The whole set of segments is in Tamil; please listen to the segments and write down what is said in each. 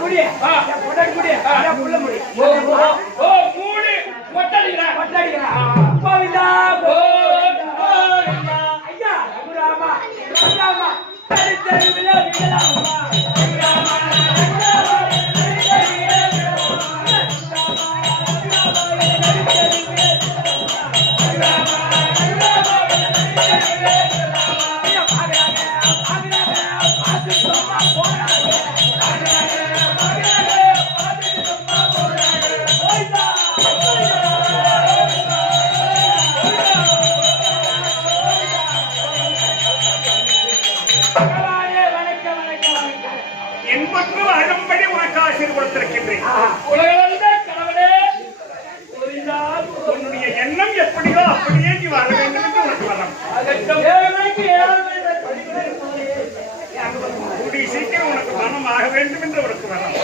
முடி பொட்டாடி முடி புள்ள முடி ஓ மூடி பொட்டாடிக்கிறா கோவிந்தா கோவிந்தா ஐயா ராமா ராமா தெருவில விடலாமா உன்னுடைய எண்ணம் எப்படியோ அப்படியே நீ வர வேண்டும் என்று உனக்கு வரம். கூடிய சீக்கிரம் உனக்கு மனம் ஆக வேண்டும் என்று உனக்கு வரம்.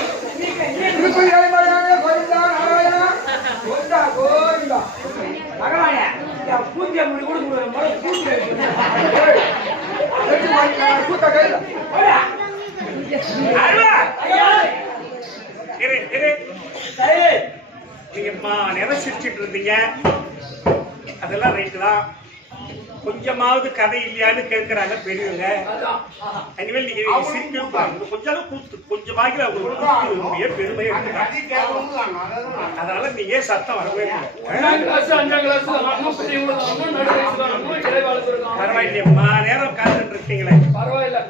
பூஜை முடி நீங்கம்மா நினைச்சிட்டு இருந்தீங்க, அதெல்லாம் ரைட்டு தான். கொஞ்சமாவது கதை இல்லையான்னு கேட்கிறாங்க பெரியவங்க. இனிமேல் நீங்க சிரிக்க கொஞ்சமாகி அவங்களுடைய பெருமை அதனால நீங்க சத்தம் வரவே பரவாயில்லையம்மா. நேரம் காத்துட்டு இருக்கீங்களே பரவாயில்ல.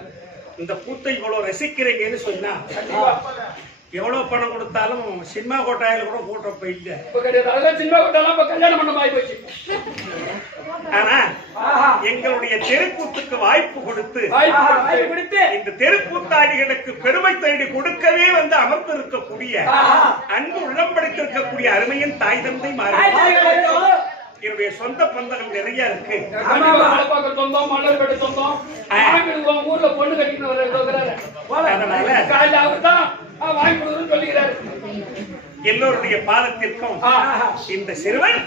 இந்த கூத்தை இவ்வளவு ரசிக்கிறீங்கன்னு சொன்னா எவ்வளவு பணம் கொடுத்தாலும் சினிமா கோட்டாயில கூட கூட்டம் போயிட்டு சினிமா கோட்டாலாம் கல்யாணம் பண்ண வாய்ப்பு போச்சு. ஆனா எங்களுடைய தெருக்கூத்துக்கு வாய்ப்பு கொடுத்து இந்த தெருக்கூத்தாடிகளுக்கு பெருமை தேடி கொடுக்கவே வந்து அமர்ந்து இருக்கக்கூடிய அன்பு உள்ளம்படுத்திருக்கக்கூடிய அருமையின் தாய் தந்தை மாறி என்னுடைய சொந்த பந்தங்கள் நிறைய இருக்கு. ஊர்ல பொண்ணு கட்டிட்டு எல்லோருடைய பாதத்திற்கும் இந்த சிறுவன்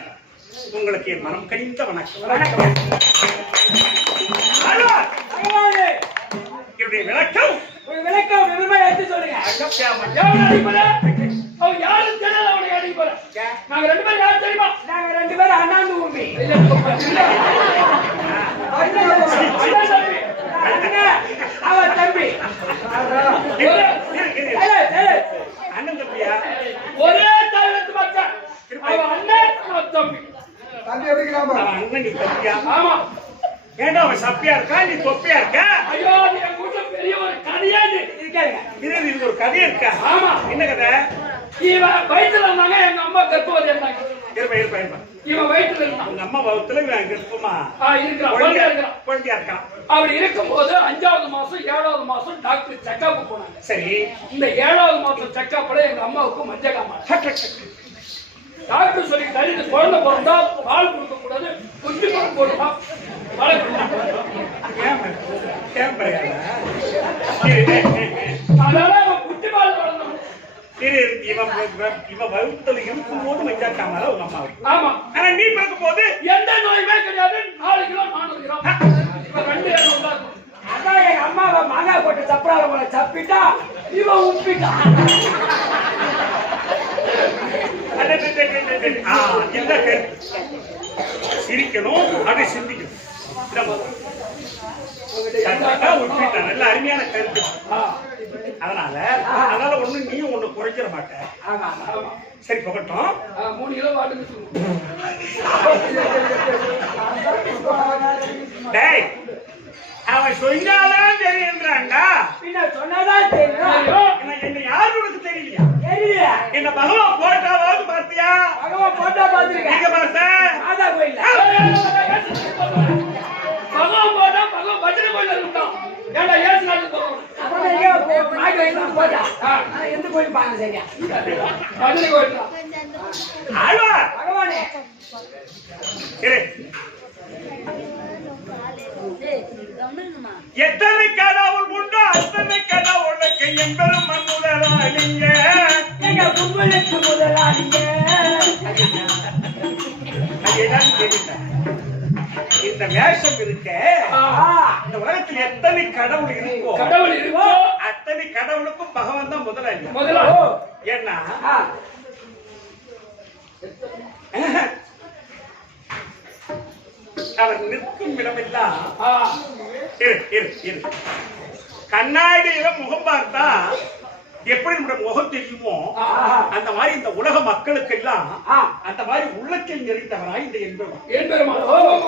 உங்களுக்கு என் மனம் கனிந்த வணக்கம். என்னுடைய விளக்கம் அண்ணன் தம்பியா? ஒரே தாயத்து மக்கள் அண்ணன் தம்பி. அண்ணன் நீ தம்பியா? ஆமா. ஏண்டா அவன் சப்பியா இருக்கா, நீ தொப்பியா இருக்க? ஐயோ பெரிய ஒரு கதையா இது ஒரு கதையா இருக்கா? ஆமா. என்ன கதை? இவன் வயிற்றுல இருந்தாங்க, எங்க அம்மா கர்ப்பவதி இருந்தாங்க. இவன் வயிற்றுல இருந்தான், உங்க அம்மா வயிற்றுல இவன் கர்ப்பமா குழந்தையா இருக்கான். அப்படி இருக்கும்போது 5வது மாசம் 7வது மாசம் டாக்டர் செக்அப் போனாங்க. சரி, இந்த 7வது மாசம் செக்அப்ல எங்க அம்மாவுக்கு மஞ்சள் காமாலை. டாக்டர் சொல்லி தள்ளி குழந்தை பிறந்தா பால் கொடுக்க கூடாது, குஞ்சு பழம் போடுமா அதனால குட்டி பால் வளர்ந்தோம். இவன் வகுத்தல் இருக்கும் போது மஞ்சள் காமாலை உங்க அம்மாவுக்கு. ஆமா. ஆனா நீ பிறக்கும் போது எந்த நோயுமே கிடையாது. 4 கிலோ 400 கிராம். இப்ப 2 கிலோ தான். அதான் எங்க அம்மாவை மாங்காய் போட்டு சப்பரால சப்பிட்டா இவன் உப்பிட்டான். சிரிக்கணும், அதை சிந்திக்கணும். நல்ல அருமையான கருத்து. அதனால ஒண்ணு நீயும் ஒண்ணு குறைஞ்சிட மாட்டேன். சரி போகட்டும். 3 கிலோ வாட்டு. அவன் சொன்னாதான் தெரியுன்றான்டா. சொன்னாதான் தெரியும். என்ன யாரு உனக்கு தெரியலையா? தெரியல. என்ன பகவான் போட்டாவது பார்த்தியா? பகவான் போட்டா பார்த்திருக்கேன். எங்க பார்த்த? மாதா கோயில்ல. பகவான் போட்டா பகவான் பஜனை கோயில்ல இருந்தான். ஏண்டா ஏசு நாட்டுக்கு போறோம். அப்ப எங்க மாய் கோயில்ல போட்டா. எந்த கோயில் பாங்க சரியா? பஜனை கோயில்ல. ஆளா பகவானே. சரி. எத்தனை கடவுள் உண்டோ அத்தனை கடவுளுக்கு என்பதும் முதலாளிங்க. எங்க உங்களுக்கு முதலாளிங்க. இந்த வேஷம் இருக்க இந்த உலகத்தில் எத்தனை கடவுள் இருக்கோ அத்தனை கடவுளுக்கும் பகவான் தான் முதலாளி. ஏன்னா அவர் நிற்கும் இடமெல்லாம் கண்ணாடியில முகம் பார்த்தா எப்படி நம்முடைய முகம் தெரியுமோ அந்த மாதிரி இந்த உலக மக்களுக்கு எல்லாம் அந்த மாதிரி உள்ளத்தில் நிறைந்தவராய் இந்த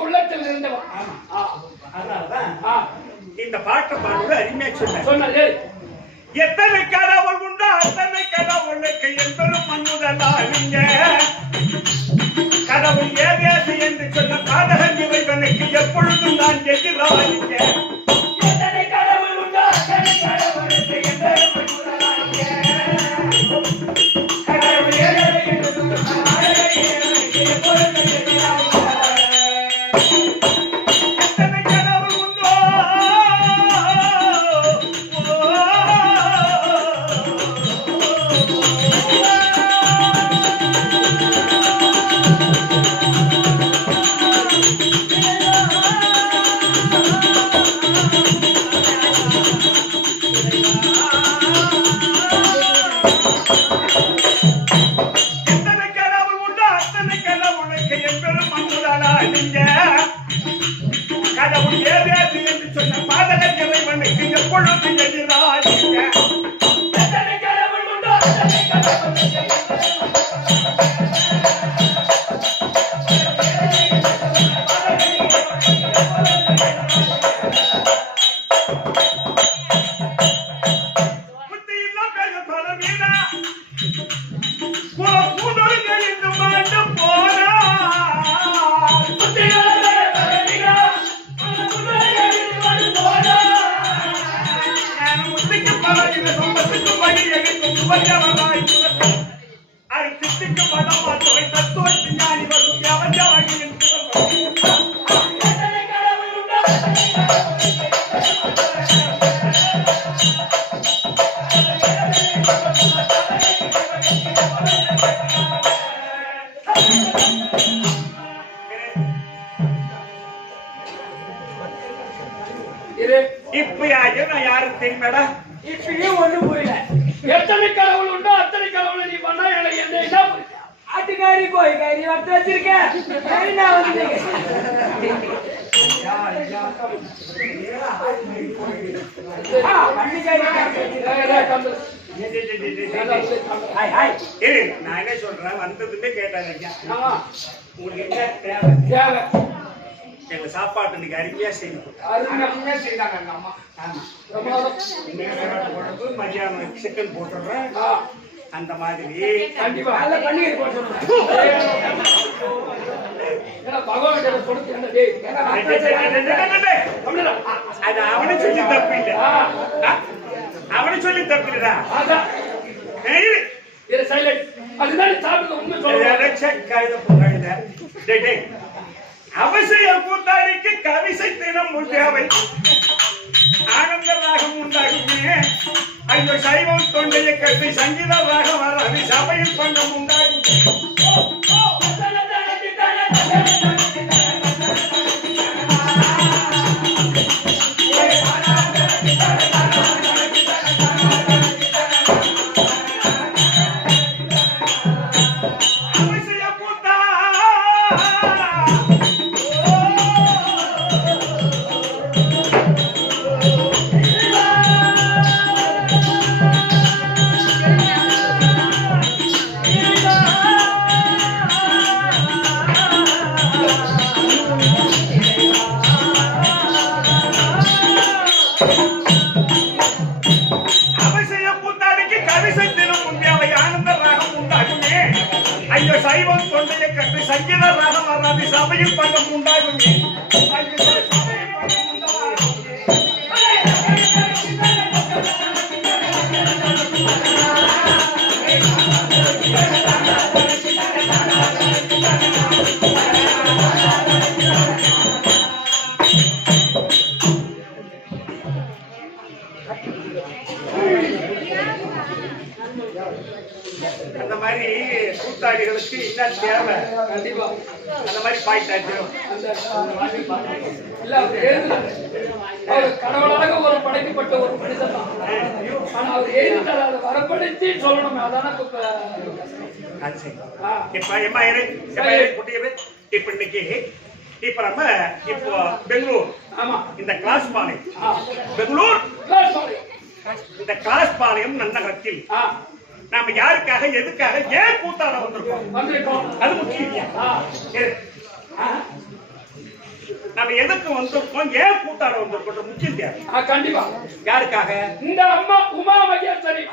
உள்ளத்தில் இருந்தவர். அதனாலதான் இந்த பாட்டை பாடுவது அருமையா சொன்னது. எத்தனை கடவுள் உண்டோ அத்தனை கடவுளுக்கு என்பதும் மண்ணுதலாளிங்க. கடவுள் ஏதேது என்று சொன்ன பாதகன் இவைகளுக்கு எப்பொழுதும் நான் எதிராளிங்க. எத்தனை கடவுள் உண்டோ அத்தனை கடவுளுக்கு என்பதும் மண்ணுதலாளிங்க. கடவுள் ஏதேது என்று சொன்ன பாதகன் இவைகளுக்கு எப்பொழுதும் எதிராளிங்க. கடவுள் ஏதேது என்று சொன்ன பாதகன் இறைவனுக்கு எப்பொழுது எதிராளிங்க. எத்தனை கடவுள் உண்டோ அத்தனை கடவுளுக்கு புத்தியெல்லாம் பேச சொல்ல வீணா பூண்டொழுங்க என்று மாண்டு போனா அரிசிக்கு மனம் மாற்றுவை தத்துவத்தின் ஞானி வரும் எவன் இப்ப நான் யாரும் தெரியுமாடா? இப்பயும் ஒண்ணும் புரியல. எத்தனை கடவுள் உண்டோ அத்தனை கடவுள் நீ பண்ணா எனக்கு என்ன ஆட்டுக்காரி கோழிக்காரி வட்டு வச்சிருக்க வந்து நான் என்ன சொல்றேன் வந்ததுமே கேட்டாங்க உங்களுக்கு என்ன தேவை தேவை எங்க சாப்பாட்டு இன்னைக்கு அருமையா செய்தாங்க அம்மா. மதியானம் சிக்கன் போட்டுடுறேன் அந்த மாதிரி கண்டிப்பா பன்னீர் பகவான் கொடுத்து அது அவனை சொல்லி தப்பு இல்லை அவனை சொல்லி தப்பு இல்லடா அதுதான் சாப்பிட்டு உண்மை சொல்ல அவசிய கூத்தாடிக்கு கவிசை தினம் தேவை ஆனந்த ராகம் உண்டாகுமே. ஐயோ சைவம் தொண்டையை கட்டி சங்கீத ராகம் வராது சபையில் பங்கம் உண்டாகுமே. ஐயோ சைவம் தொண்டையை கட்டி சங்கீத ராகம் வராது சபையில் பங்கம் உண்டாகுமே. அந்த மாதிரி கூத்தாடிகளுக்கு என்ன தேவை கண்டிப்பா அந்த மாதிரி பாயிட்டாச்சு இல்ல அவர் எழுதுனாரு. அவர் கடவுளாக ஒரு படைக்கப்பட்ட ஒரு மனிதன் தான். ஆனா அவர் எழுதிட்டார், அதை வரப்படுத்தி சொல்லணும். அதான இப்ப இன்னைக்கு இப்ப நம்ம இப்போ பெங்களூர் ஆமா இந்த கிளாஸ் பாளையம் பெங்களூர் இந்த கிளாஸ் பாளையம் நன்னகரத்தில் நாம யாருக்காக எதுக்காக ஏன் கூத்தாட வந்திருக்கோம் அது முக்கியம் இல்லையா? நம்ம எதுக்கு வந்திருக்கோம் ஏன் கூத்தாட வந்திருக்கோம் முக்கியம் இல்லையா? கண்டிப்பா. யாருக்காக? இந்த அம்மா உமா மகேஸ்வரி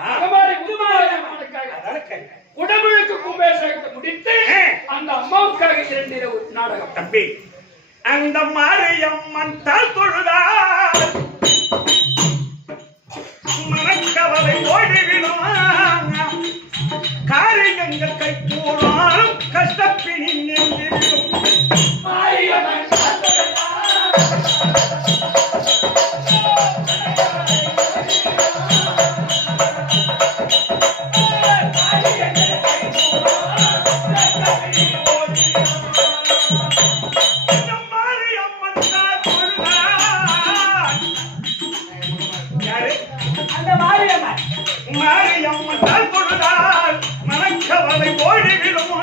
உடம்புக்கு கும்பேசத்தை முடித்து அந்த அம்மாவுக்காக 2 இரவு நாடகம். தம்பி அந்த மாரியம்மன் தாள் தொழுதார் மனக்கவலை ஓடிவிடும் காரியங்கள் கை கூடும் கஷ்டப்பினி நின்றுவிடும் மாரியம்மன் தாள் தொழுதால் மனக்கவலை ஓடிவிடும்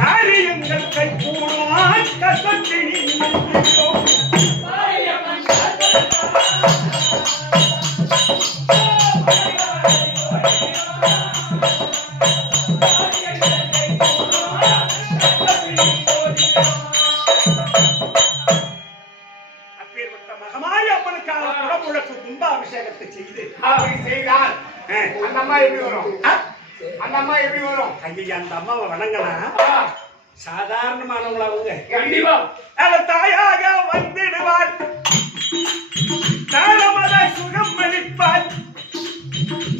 காரியங்கள் கை கூடும் கஷ்டப்பினி நின்றுவிடும் கும்பாபிஷேகத்தை செய்து செய்தால் அந்த அம்மா எப்படி வரும்? அந்த அம்மா எப்படி வரும்? ஐயா அந்த அம்மாவை வணங்கினா சாதாரணமானவங்களா அவங்க கண்டிப்பா அவ தாயாக வந்துடுவார் தாரமத சுகம் அளிப்பார்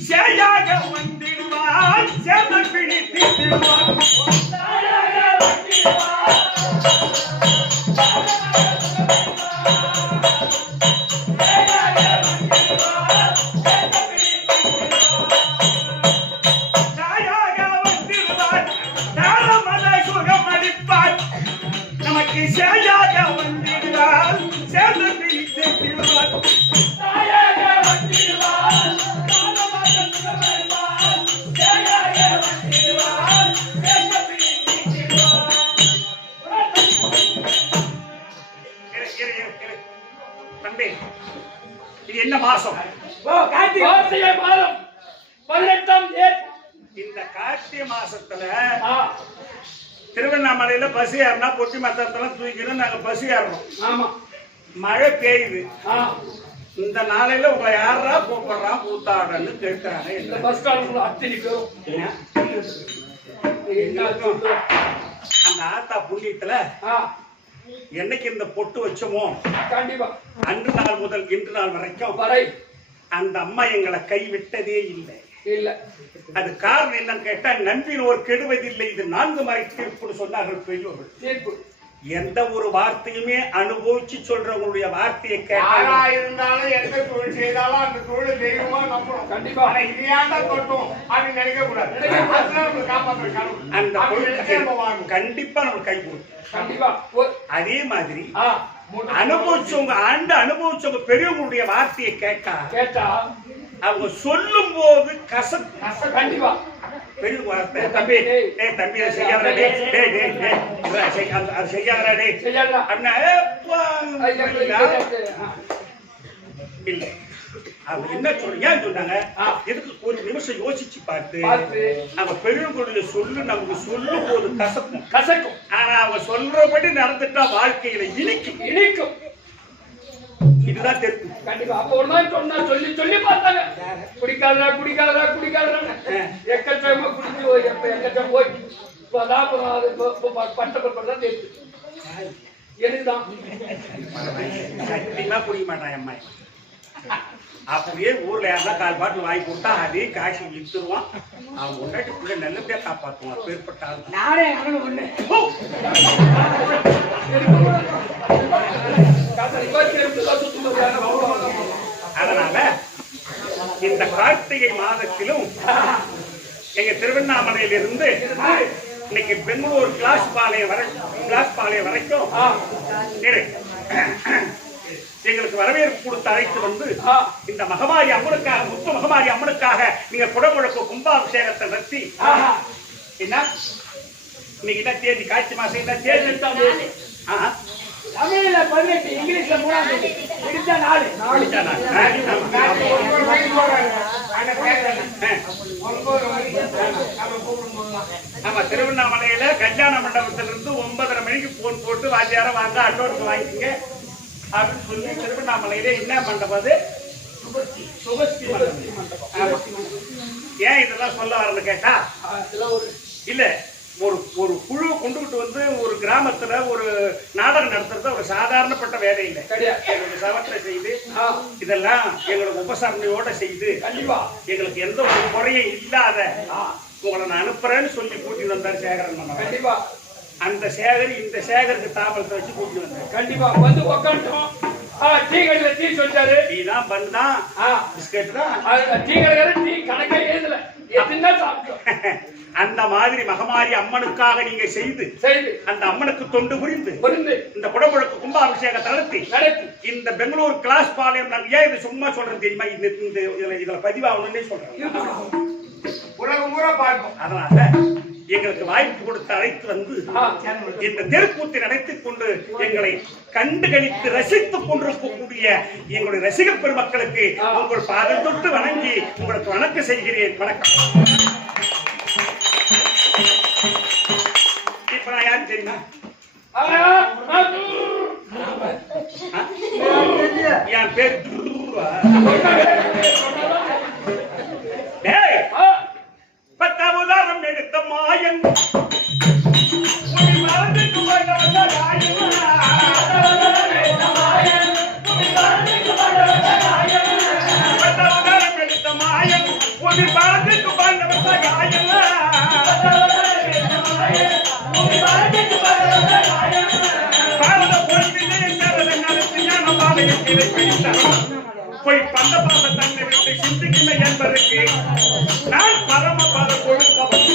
சேயாக வந்துடுவார் சேத பிடித்து திருவார் நமக்கு சேயாக வந்திடுவார் சேத பிடித்து திருவார் தம்பி இது என்ன மாசம்? கார்த்திகை மாதம் 18ஆம் தேதி. இந்த கார்த்திகை மாசத்துல திருவண்ணாமலையில பஸ் ஏறினா பொட்டி மத்தத்தெல்லாம் தூக்கிடும் நாங்க பஸ் ஏறணும். ஆமா மழை பெய்யுது. இந்த நாளையில உங்களை யாரா கூப்பிடுறான் கூத்தாடன்னு கேட்கிறாங்க. இந்த பஸ் ஸ்டாண்ட்ல அத்தனை பேரும் அந்த ஆத்தா புண்ணியத்துல என்னைக்கு இந்த பொட்டு வச்சோமோ கண்டிப்பா அன்று நாள் முதல் இன்று நாள் வரைக்கும் வரை அந்த அம்மா எங்களை கைவிட்டதே இல்லை. இல்ல அது காரணம் என்னன்னு கேட்டா நம்பினோர் கெடுவதில்லை, இது 4 முறை தீர்ப்புன்னு சொன்னார்கள் பெரியோர்கள். தீர்ப்பு எந்த ஒரு வார்த்தையுமே அனுபவிச்சு சொல்றவங்களுடைய வார்த்தையை யாரா இருந்தாலும் எந்த தொழில் செய்தாலும் அந்த தொழில் தெய்வமா நம்பணும். கண்டிப்பா இது ஏன்டா தொட்டும் அப்படின்னு நினைக்க கூடாது. காப்பாற்ற அந்த கண்டிப்பா நம்ம கை கொடுக்கும். கண்டிப்பா அதே மாதிரி அனுபவிச்சவங்க அனுபவிச்சவங்க பெரியவங்களுடைய வார்த்தையை கேட்டா அவங்க சொல்லும் போது கண்டிப்பா பெரிய வார்த்தை. தம்பி தம்பி செய்யாதா செய்யாதா இல்ல அவங்க என்ன சொல்றீங்க சொன்னாங்க. இதுக்கு ஒரு நிமிஷம் யோசிச்சு பார்த்து நம்ம பெரியவங்களுடைய சொல்லு நமக்கு சொல்லும் போது கசக்கும். ஆனா அவங்க சொல்றபடி நடந்துட்டா வாழ்க்கையில இனிக்கும். இதுதான் தெரியும். கண்டிப்பா அப்ப ஒரு நாள் சொன்னா சொல்லி பார்த்தாங்க. குடிக்காதரா எக்கச்சக்கமா குடிச்சு எக்கச்சக்கம் போய் பட்ட பிறப்பதான் தெரியுது. எனக்குதான் சத்தியமா குடிக்க மாட்டான் அம்மா. அப்படியே ஊர்ல யாரா 4 பாட்டில் வாங்கி கொடுத்தா அதே காசு வித்துருவான். அவன் முன்னாடி பிள்ளை நல்லபடியா காப்பாற்றுவான். பேர்பட்டாலும் நானே ஒண்ணு அதனால இந்த கார்த்திகை மாதத்திலும் எங்க திருவண்ணாமலையிலிருந்து இன்னைக்கு பெங்களூர் கிளாஸ் பாளையம் வரைக்கும் எங்களுக்கு வரவேற்பு கொடுத்து அழைத்து வந்து இந்த மகமாரி அம்மனுக்காக முத்து மகமாரி அம்மனுக்காக நீங்க குடமுழக்கு கும்பாபிஷேகத்தை நடத்தி என்ன இன்னைக்கு என்ன தேதி காட்சி மாசம் என்ன தேதி தமிழ்ல 18 இங்கிலீஷ்ல 3ஆம் தேதி முடிச்சா 4 ஆமா திருவண்ணாமலையில கல்யாண மண்டபத்திலிருந்து 9:30 மணிக்கு போன் போட்டு வாத்தியார வாங்க அட்வான்ஸ் வாங்கிங்க அப்படின்னு சொல்லி திருவண்ணாமலையில என்ன மண்டபம் அது சுபஸ்ரீ மண்டபம். ஏன் இதெல்லாம் சொல்ல வரன்னு கேட்டா இல்ல ஒரு குழு கொண்டுகிட்டு வந்து ஒரு கிராமத்துல ஒரு நாடகம் நடத்துறது ஒரு சாதாரணப்பட்ட வேலை இல்லை. எங்களுக்கு சவற்றை செய்து இதெல்லாம் எங்களுக்கு உபசரணையோட செய்து கண்டிப்பா எங்களுக்கு எந்த ஒரு குறையும் இல்லாத உங்களை நான் அனுப்புறேன்னு சொல்லி கூட்டி வந்தார் சேகரன். கண்டிப்பா அந்த சேகர் இந்த சேகருக்கு தாமரத்தை வச்சு கூட்டி வந்தார். கண்டிப்பா வந்து உட்காந்துட்டோம். டீ கடையில டீ சொல்லிட்டாரு. டீ தான் பண்ணா பிஸ்கட் தான் டீ கடையில டீ கணக்கே எழுதல எத்தனை சாப்பிட்டோம். அந்த மாதிரி மகமாரி அம்மனுக்காக நீங்க செய்து அந்த அம்மனுக்கு தொண்டு புரிந்து இந்த குடமுழக்கு கும்பாபிஷேகத்தை நடத்தி இந்த பெங்களூர் கிளாஸ் பாளையம் நான் ஏன் இது சும்மா சொல்றேன் தெரியுமா? இதுல பதிவாகணும்னே சொல்றேன். உலகம் பூரா பார்க்கும். அதனால எங்களுக்கு வாய்ப்பு கொடுத்து அழைத்து வந்து இந்த தெருக்கூத்தை நடத்திக் கொண்டு எங்களை கண்டுகளித்து ரசித்துக் கொண்டிருக்கக்கூடிய எங்களுடைய ரசிக பெருமக்களுக்கு உங்கள் பாதம் தொட்டு வணங்கி உங்களுக்கு வணக்கம் செய்கிறேன். வணக்கம். இப்ப நான் யாரு தெரியுமா? என் பேர் பத்தாவதாரம் எடுத்த மாயன் பத்தாவதாரம் எடுத்த மாயன் ஒரு பாலத்துக்கு பாண்டவ காயன் போய் பந்த பாத தன்னை விட்டு சிந்திக்கின்ற என்பதற்கு நான் பரம பத கொடுத்தவன்.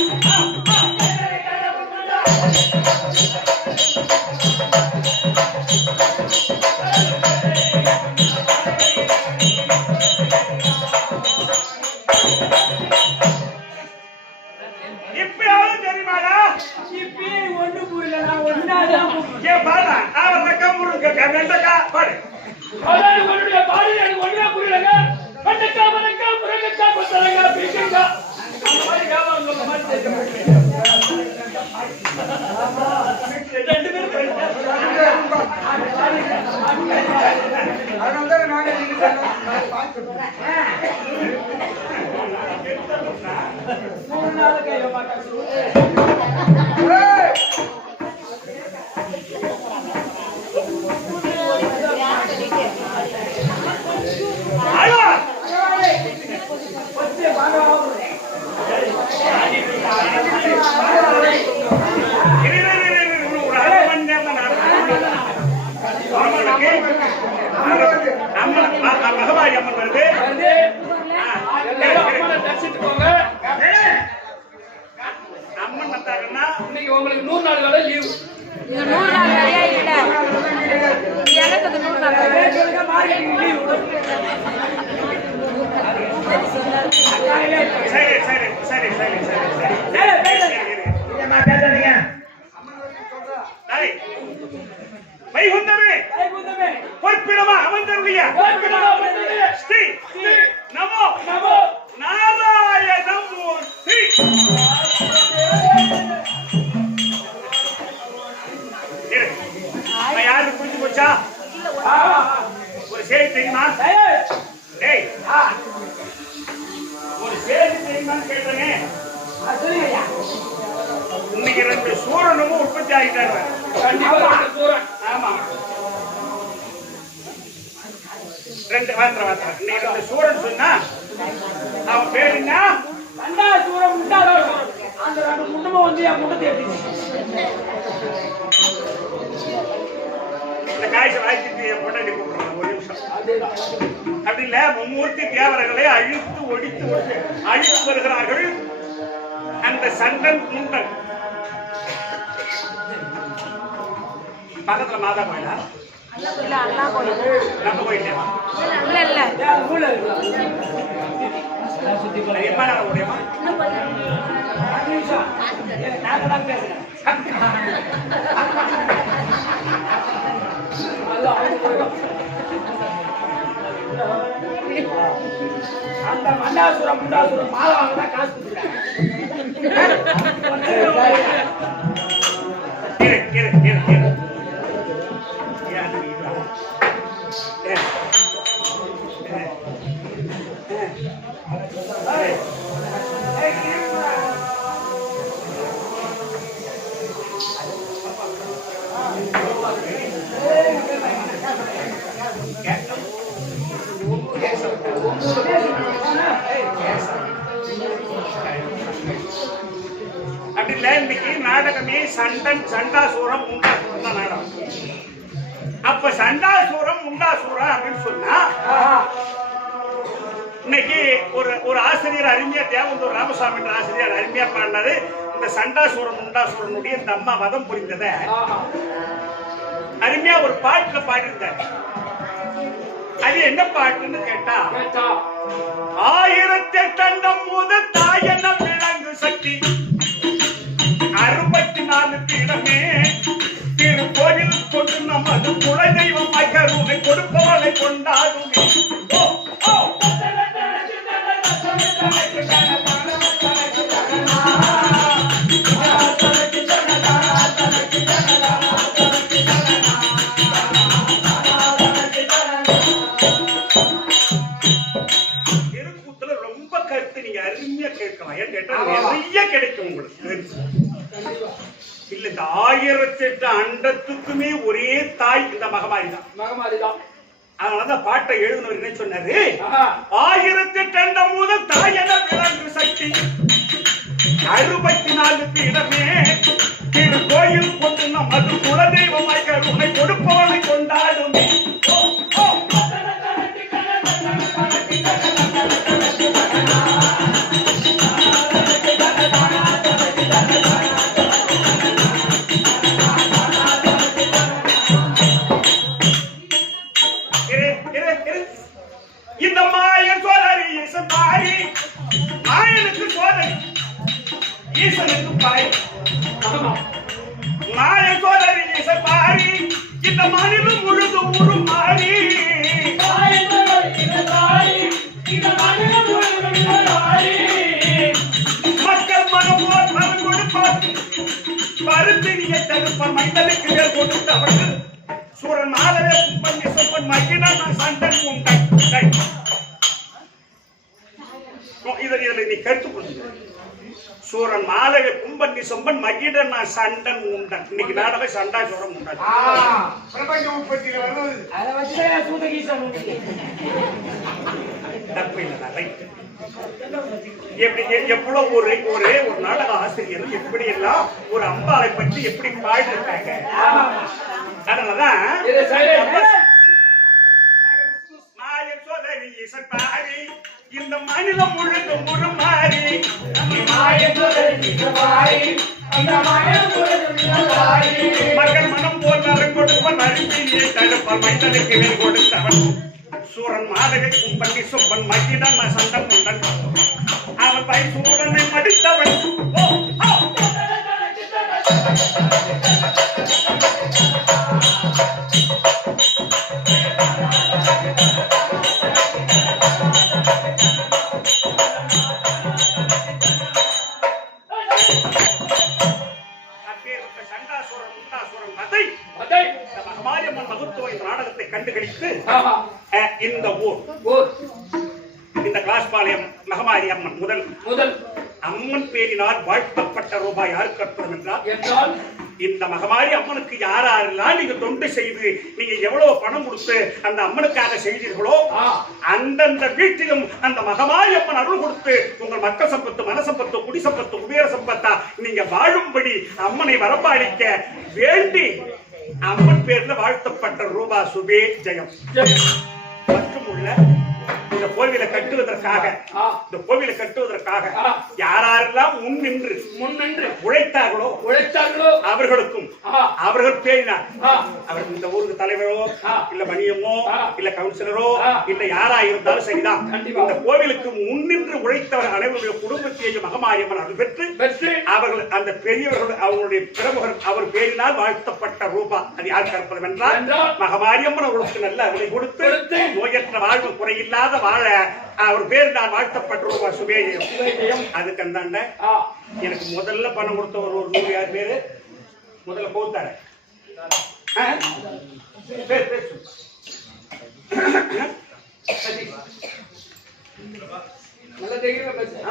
இப்பயாவது தெரியுமாடா? இப்பயே ஒண்ணு புரியல. நான் ஒன்னாதான் ஏன் பாடா அவரக்கா முருங்கக்கா வெண்டக்கா பாடு. அதான் உன்னுடைய பாடு எனக்கு ஒண்ணே புரியலங்க. வெண்டக்கா மரக்கா முருங்கக்கா கொத்தரங்கா பீக்கங்கா அந்த மாதிரி வியாபாரம் சொல்ற மாதிரி ரெண்டு பேரும் அதனால நானே நீங்க பார்த்துட்டோம். 3 நாள் கையில மாட்டாங்க. மகமாரி அம்மன் வருது. அம்மன் வந்தாங்கன்னா இன்னைக்கு உங்களுக்கு 100 நாள் வேலை லீவு. 100 நாள் வேலையா இல்ல. எனக்கு அது 100 நாள் வேலை. Marketing leave. சரி சரி சரி சரி சரி சரி வைகுந்தமே பொற்பிடமா அமர்ந்தருடைய ஸ்ரீ நமோ நமோ நாராயணம் மூர்த்தி. யாரு புரிஞ்சு போச்சா? ஒரு செய்தி தெரியுமா? டேய் ஒரு செய்தி தெரியுமான்னு கேட்டேன். இன்னைக்கு 2 சூரனும் உற்பத்தி ஆகிட்டாங்க. கண்டிப்பா சூரன். ஆமா 2 வாத்திர இன்னைக்கு 2 சூரன் சொன்னா அவன் பேர் என்ன? ரெண்டா சூரம் முண்டாதா சூரம். அந்த 2 முண்டமும் வந்து என் முண்டத்தை எடுத்துச்சு. இந்த காய்ச்சல் வாய்ச்சிட்டு என் பொண்டாட்டி கூப்பிடுறாங்க ஒரு நிமிஷம். அப்படி இல்ல மும்மூர்த்தி தேவர்களை அழித்து ஒடித்து அழித்து வருகிறார்கள் அந்த சண்டன் முண்டன். பக்கத்துல மாதா கோயிலா இல்ல அண்ணா கோயில் நம்ம கோயில்லையா? இல்ல இல்ல எப்ப நேரம் முடியுமா? அந்த மண்டாசுரம் முண்டாசுரம் மாலை வாங்கினா காசு அப்படி இல்ல இன்னைக்கு நாடகமே சண்டன் சண்டாசூரம் முண்டாசூரம் தான் நாடகம். அப்ப சண்டாசூரம் முண்டாசூரம் அப்படின்னு சொன்னா இன்னைக்கு ஒரு ஆசிரியர் அருமையா தேவந்தூர் ராமசாமி என்ற ஆசிரியர் அருமையா பாடினாரு. இந்த சண்டாசூரம் முண்டாசூரனுடைய இந்த அம்மா வதம் புரிந்தத அருமையா ஒரு பாட்டுல பாடியிருந்தாரு. அது என்ன பாட்டுன்னு கேட்டா 1008 முதல் தாயன விளங்கு சக்தி 64 பீடமே திருக்கோயில் கொண்டு நமது குலதெய்வமாய் கருணை கொடுப்பவனை கொண்டாடுமே. நிறைய கிடைக்கும் உங்களுக்கு. இல்ல இந்த 1008 அண்டத்துக்குமே ஒரே தாய் இந்த மகமாரி தான். அதனாலதான் பாட்டை எழுதினவர் என்ன சொன்னாரு? 1008 அண்டம் முதல் தாய் என விளங்கு சக்தி 64 பீடமே திருக்கோயில் கொண்டு நமது குலதெய்வமாய் கருணை கொடுப்பவனை கொண்டாடுமே. இந்த மாயன் சோதரி ஈசன் பாரி மாயனுக்கு சோதரி ஈசனுக்கு பாய் மாயன் சோதரி ஈசன் பாரி இந்த மனிதன் முழுது உரு மாறி மக்கள் மனமோர் மனம் கொடுப்பார் பருத்தினியை தடுப்பார் மைந்தனுக்கு மேல் கொடுத்தவர்கள் சூரன் மாலவே கும்பன் சொப்பன் மகிழ சண்டன் உண்டை. இதுல நீ கருத்து கொண்டு சூரன் மாலவே கும்பன் சொம்பன் மகிழ சண்டன் உண்டன். இன்னைக்கு நாடகம் சண்டாசூரம் உண்டன். பிரபஞ்ச உற்பத்தியில வருவது அதை வச்சுதான் சூதகீசன் தப்பு இல்லை. எப்படி எவ்வளவு ஒரே ஒரு நாடக ஆசிரியர் எப்படி எல்லாம் ஒரு அம்பாவை பற்றி எப்படி பாடிருக்காங்க. அதனாலதான் இந்த மனிதம் முழுதும் ஒரு மாறி மகன் மனம் போல் நரன் கொடுப்பன் அருமையை தடுப்பன் மைந்தனுக்கு மேல் கொடுத்தவன் சூரன் மாதவை கும்பன் சொப்பன் மகிழன் சண்டன் உண்டன் அவன் பை சூரனை மடித்தவன். நாடகத்தை கண்டுகளித்து இந்த ஊர் இந்த கிளாஸ்பாளையம் மகமாரி அம்மன் முதல் அம்மன் பேரினால் வாழ்த்தப்பட்ட ரூபாய் யாருக்கு அற்புதம் என்றால் இந்த மகமாரி அம்மனுக்கு யாரெல்லாம் நீங்க தொண்டு செய்து நீங்க எவ்வளவு பணம் கொடுத்து அந்த அம்மனுக்காக செய்தீர்களோ அந்தந்த வீட்டிலும் அந்த மகமாரி அம்மன் அருள் கொடுத்து உங்கள் மக்கள் சம்பத்து மனசம்பத்து குடி சம்பத்து குபேர சம்பத்தா நீங்க வாழும்படி அம்மனை வரம்பாளிக்க வேண்டி அம்மன் பேர்ல வாழ்த்தப்பட்ட ரூபா சுபே ஜெயம் மற்றும் உள்ள இந்த கோவிலை கட்டுவதற்காக யாரெல்லாம் முன்னின்று உழைத்தார்களோ அவர்களுக்கும் அவர்கள் பேரினார் அவர் இந்த ஊருக்கு தலைவரோ இல்ல மணியமோ இல்ல கவுன்சிலரோ இல்ல யாரா இருந்தாலும் சரிதான் இந்த கோவிலுக்கு முன்னின்று உழைத்தவர் அனைவருடைய குடும்பத்தையும் மகமாரியம்மன் அருள் பெற்று அவர்கள் அந்த பெரியவர்கள் அவர்களுடைய பிரமுகர் அவர் பேரினால் வாழ்த்தப்பட்ட ரூபா அது யார் கற்பது என்றால் மகமாரியம்மன் அவர்களுக்கு நல்ல அருளை கொடுத்து நோயற்ற வாழ்வு குறையில்லாத வாழ அவர் பேர் நான் வாழ்த்தப்பட்ட ரூபா சுபேஜயம் அதுக்கு அந்தாண்ட எனக்கு முதல்ல பணம் கொடுத்த ஒரு 100 யார் பேரு முதல்ல போத்தாரு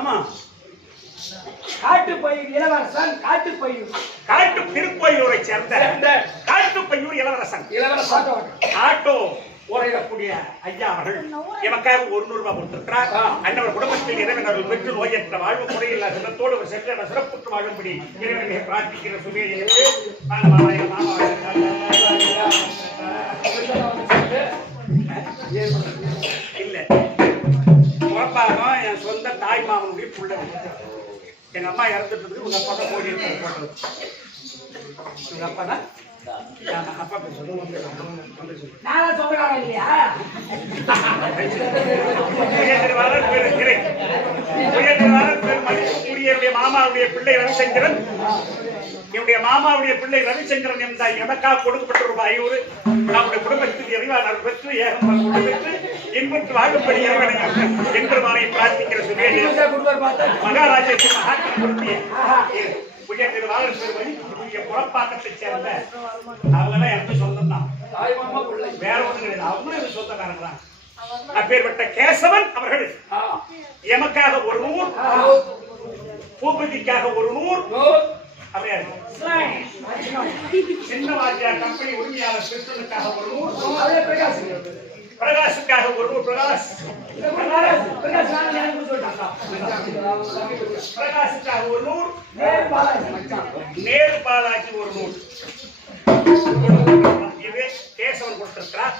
ஆமா காட்டுப்பையூர் இளவரசன் திருப்பையூரை சேர்ந்த காட்டுப்பையூர் இளவரசன் ஆட்டோ ஓரையிடக்கூடிய ஐயா அவர்கள் எமக்காக 100 ரூபாய் கொடுத்திருக்கிறார். அன்னவர் குடும்பத்தில் இறைவன் அருள் பெற்று நோயற்ற வாழ்வு குறையில்லா சிறத்தோடு சென்ற சிறப்புற்று வாழும்படி இறைவனை பிரார்த்திக்கிற சுபேஜே இல்ல குழப்பாகம் என் சொந்த தாய் மாமனுடைய பிள்ளை எங்க அம்மா இறந்துட்டு உங்க அப்பா தான் போய் போட்டது உங்க அப்பா தான் அப்பா பேர் சொல்லுங்க நான் சொல்றேன் இல்லையா மாமாவுடைய பிள்ளை ரவிசங்கரன் என்னுடைய மாமாவுடைய பிள்ளை ரவிசங்கரன் என்ற எனக்காக கொடுக்கப்பட்ட ரூபாய் 500 நம்முடைய குடும்பத்தில் இறைவன் பெற்று ஏகம் பெற்று இன்புற்று வாழும்படி இறைவனை எம்பெருமானை பிரார்த்திக்கிற சுபேஜே மகாராஜ்யத்தின் மகாத்மா புறப்பாக்கத்தை சேர்ந்த அவங்க எனக்கு சொந்தம் தான் வேற ஒண்ணு கிடையாது அவங்களும் சொந்தக்காரங்க தான் அப்பேற்பட்ட கேசவன் அவர்கள் எமக்காக 100 பூபதிக்காக 100 அப்படியா சின்ன வாத்தியார் கம்பெனி உரிமையாளர் திருத்தனுக்காக 100 பிரகாஷுக்காக 100 பிரகாஷுக்காக 100 நேரு பாலாஜி 100 இதுவே கேசவன் கொடுத்திருக்கிறார்.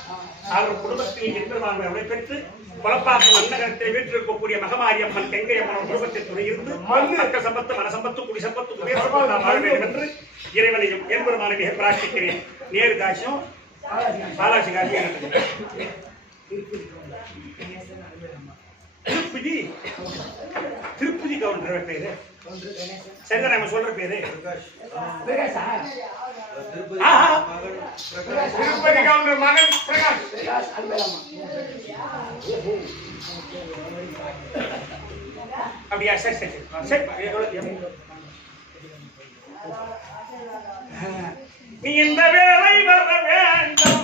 அவர் குடும்பத்தில் எம்பெருமானை அவரை பெற்று குழப்பாக்கம் அன்னகரத்தை வீட்டிருக்கக்கூடிய மகமாரியம்மன் கெங்கையம்மன் குடும்பத்தில் துணை இருந்து மக்கள் சம்பத்து மனசம்பத்து குடி சம்பத்து குடிய சம்பத்து வாழ வேண்டும் என்று இறைவனையும் எம்பெருமானை மிக பிரார்த்திக்கிறேன். நேரு காசியும் பாலாஜி காசியும் திருப்பதி கவுண்டர் பேரு சரிதான் நம்ம சொல்ற பேரு திருப்பதி கவுண்டர் மகன் பிரகாஷ் அப்படியா சரி சரி சரி நீ இந்த வேலை வர வேண்டும்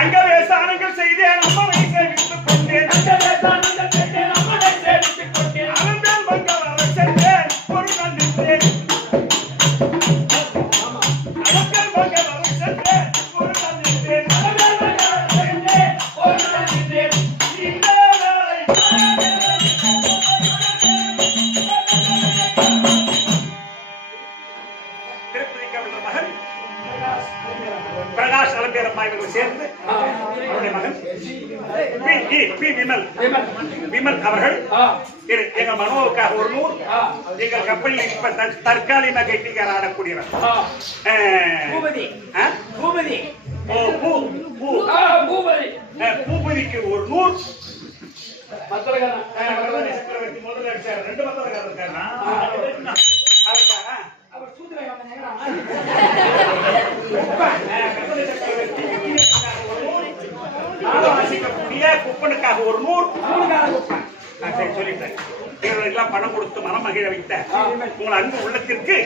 அங்கவே சாணங்கள் செய்தேன் அம்மனை சேவித்துக் கொண்டேன் அனந்தல் மங்களாக சென்றேன் பொருள் நின்றேன் அனந்தல் மங்களாக சென்றேன் பொருள் நின்றேன் இந்த வேலை பிரகாஷ் அலம்பேரம்மா இவர்கள் சேர்ந்து அவருடைய மகன் பி விமல் அவர்கள் எங்கள் மனோவுக்காக ஒரு 100 எங்கள் கப்பலில் இப்ப தற்காலிகமாக கெட்டிக்கார ஆடக்கூடியவர் பூபதிக்கு ஒரு 100 சக்கரவர்த்தி முதல்ல அடிச்சாரு 2 மத்தலகாரர் இருக்காரு குப்பனுக்காக ஒரு 100 சொல்லிட்டேன். எல்லாம் பணம் கொடுத்து மனம் மகிழ வைத்த உங்கள் அன்பு உள்ளத்திற்கு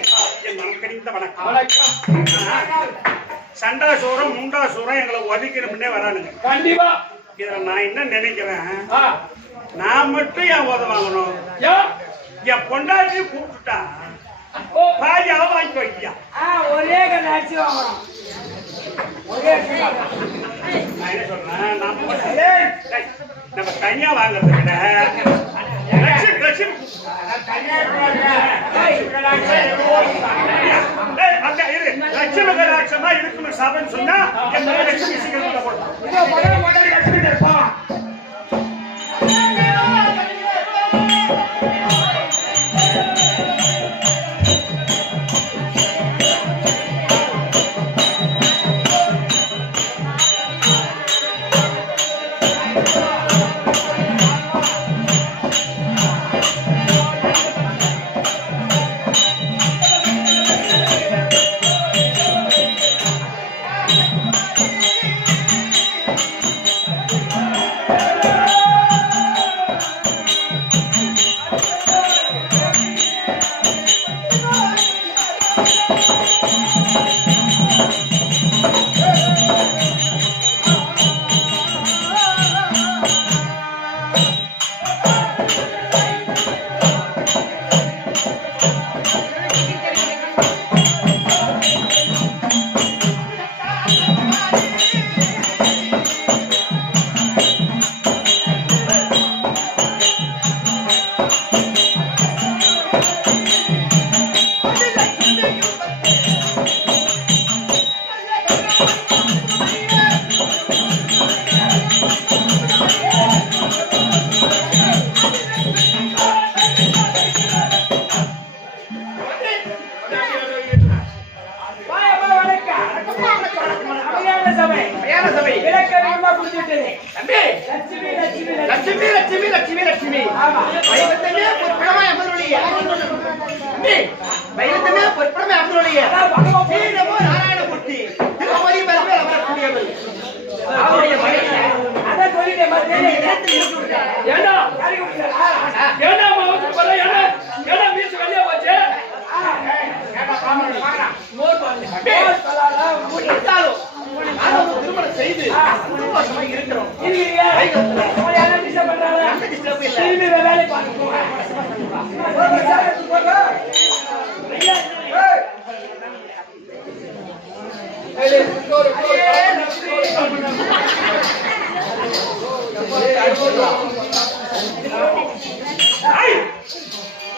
என் மனம் கணிந்த வணக்கம். சண்டா சூரம் முண்டா சூரம் எங்களை ஒதுக்கணும்னே வரானுங்க. கண்டிப்பா இத நான் என்ன நினைக்கிறேன், நான் மட்டும் ஏன் உத வாங்கணும்? என் பொண்டாட்டி கூப்பிட்டுட்டா பாதி அவ வாங்கி வைக்கியா? ஒரே கண்ணாச்சி வாங்கணும். நான் என்ன சொல்றேன், நம்ம தனியா வாங்கறத விட லட்சுமி கடாட்சமா இருக்கும் சபைன்னு சொன்னா லட்சுமி சீக்கிரம் போடலாம்.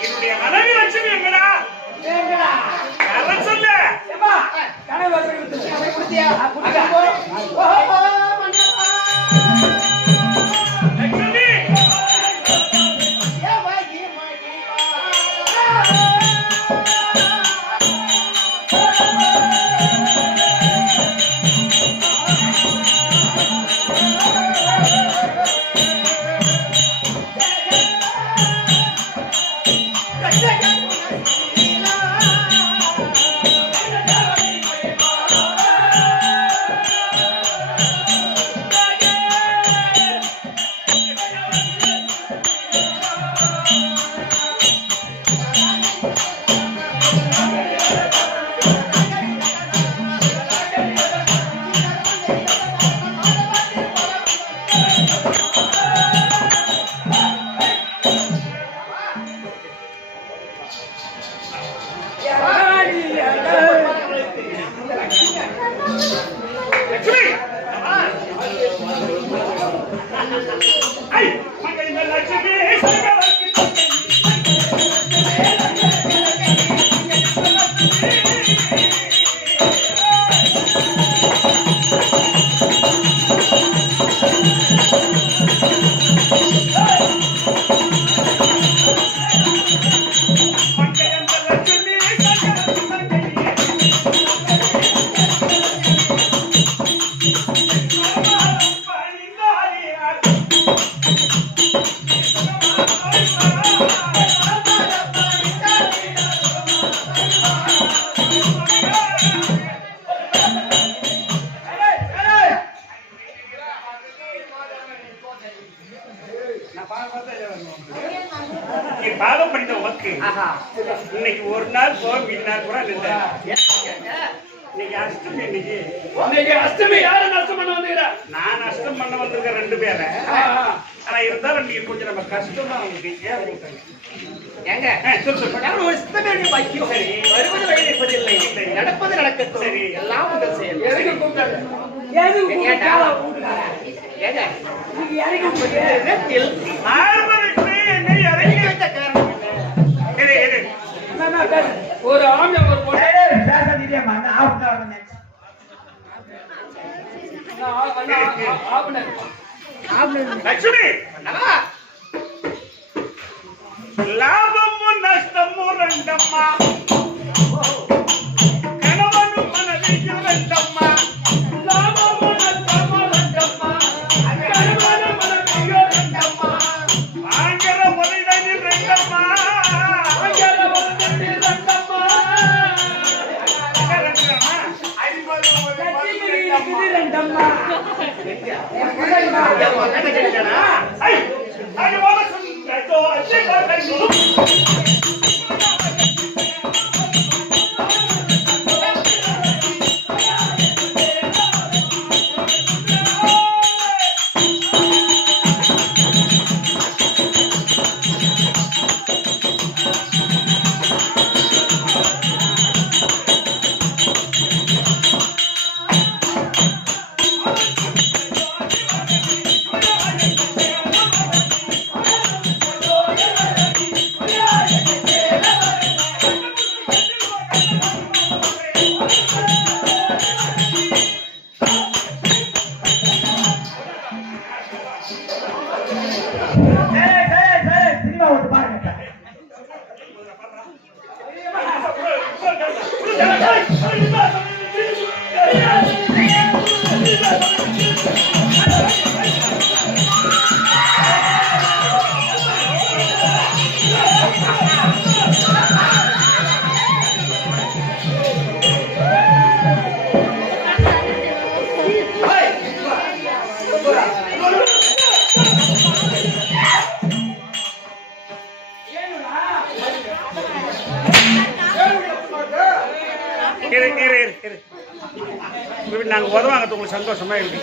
என்னுடைய மனைவி லட்சுமி எங்கடா சொல்லு. நாள் போக மீதி நாள் கூட நின்றேன். இன்னைக்கு அஷ்டமி. இன்னைக்கு அஷ்டமி யாரு நஷ்டம் பண்ண வந்துக்கிறா? நான் நஷ்டம் பண்ண வந்திருக்கேன் 2 பேரை. ஆனா இருந்தாலும் நீங்க கொஞ்சம் நம்ம கஷ்டமா உங்களுக்கு ஏங்க சொல்லு. ஒரு சித்தமே பாக்கியம். சரி. வருவது வழிப்பதில்லை, நடப்பது நடக்கட்டும். சரி. எல்லாம் உங்கள் செயல். எதுக்கு கூப்பிட்டாங்க? எதுக்கு கூப்பிட்டாங்க? ஏங்க நீங்க இறங்கி போய் இடத்தில் மார்பகத்தை என்னை இறங்கி வைத்த காரணம் என்ன? இரு. என்ன பேசு? ஒரு ஆம்பளை ஒரு பொண்ணு லட்சுமி அண்ணா, லாபமும் நஷ்டமும் ரெண்டம்மா, கணவனும் மனைவியும் ரெண்டம்மா, லாபமும் நஷ்டமும் ரெண்டம்மா, கணவனும் மனைவியும் ரெண்டம்மா, வாங்குற முதலீடு ரெண்டம்மா, வாங்குற முதலீடு ரெண்டம்மா, லட்சுமி இருக்குது ரெண்டம்மா. என்ன கேட்டேனா? அது போல சொன்னதோ அச்சே கண்ணு. நாங்க உதவாங்கிறது உங்களுக்கு சந்தோஷமா இருக்கு.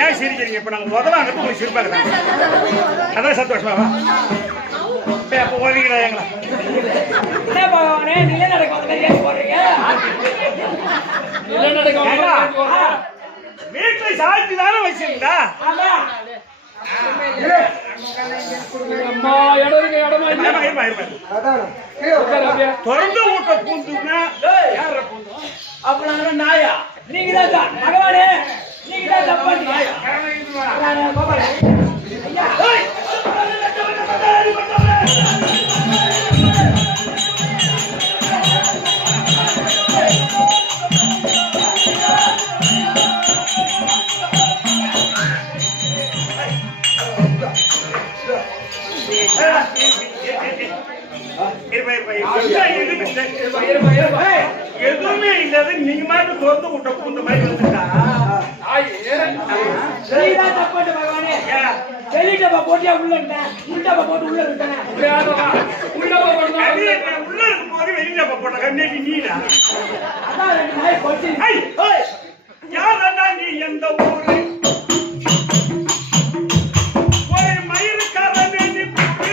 ஏன் சிரிக்கிறீங்க? இப்ப நாங்க உதவாங்கிறது உங்களுக்கு சிரிப்பாங்க. அதான் சந்தோஷமாவா? அப்ப ஓதிங்களா எங்களா? என்ன பகவானே நிலநடுக்கம் வந்து மாதிரி ஏன் போடுறீங்க? நிலநடுக்கம் வந்து மாதிரி போடுறா? வீட்டுல சாட்சி தானே வச்சிருந்தா? ஆமா. அம்மா இடம் இருக்கு, இடமா இல்ல. உட்காரு அப்படியே. திறந்த வீட்டை பூந்துனா யார பூந்தோம்? அப்ப நாங்க நாயா? நீங்கதான் தான் பகவானே, நீங்கதான் தப்பா நாயா? கோபால ஐயா, ஏய்! எதுவுமே இல்லாத நீங்க மாதிரி திறந்து விட்ட பூந்த மாதிரி வந்துட்டா நீங்கதான் தப்பாட்டு பகவானே. வெளியிட்டப்பா போட்டியா உள்ள இருந்தேன், உள்டப்பா போட்டு உள்ள இருந்தேன். உள்ள உள்ள இருக்கும் போது வெளியில போட்ட கண்ணேட்டி நீடா. அதான் 2 நாய் போச்சு. யாரா நீ எந்த ஊரு? ஒரு மயிலுக்காரனே நீ கூறு.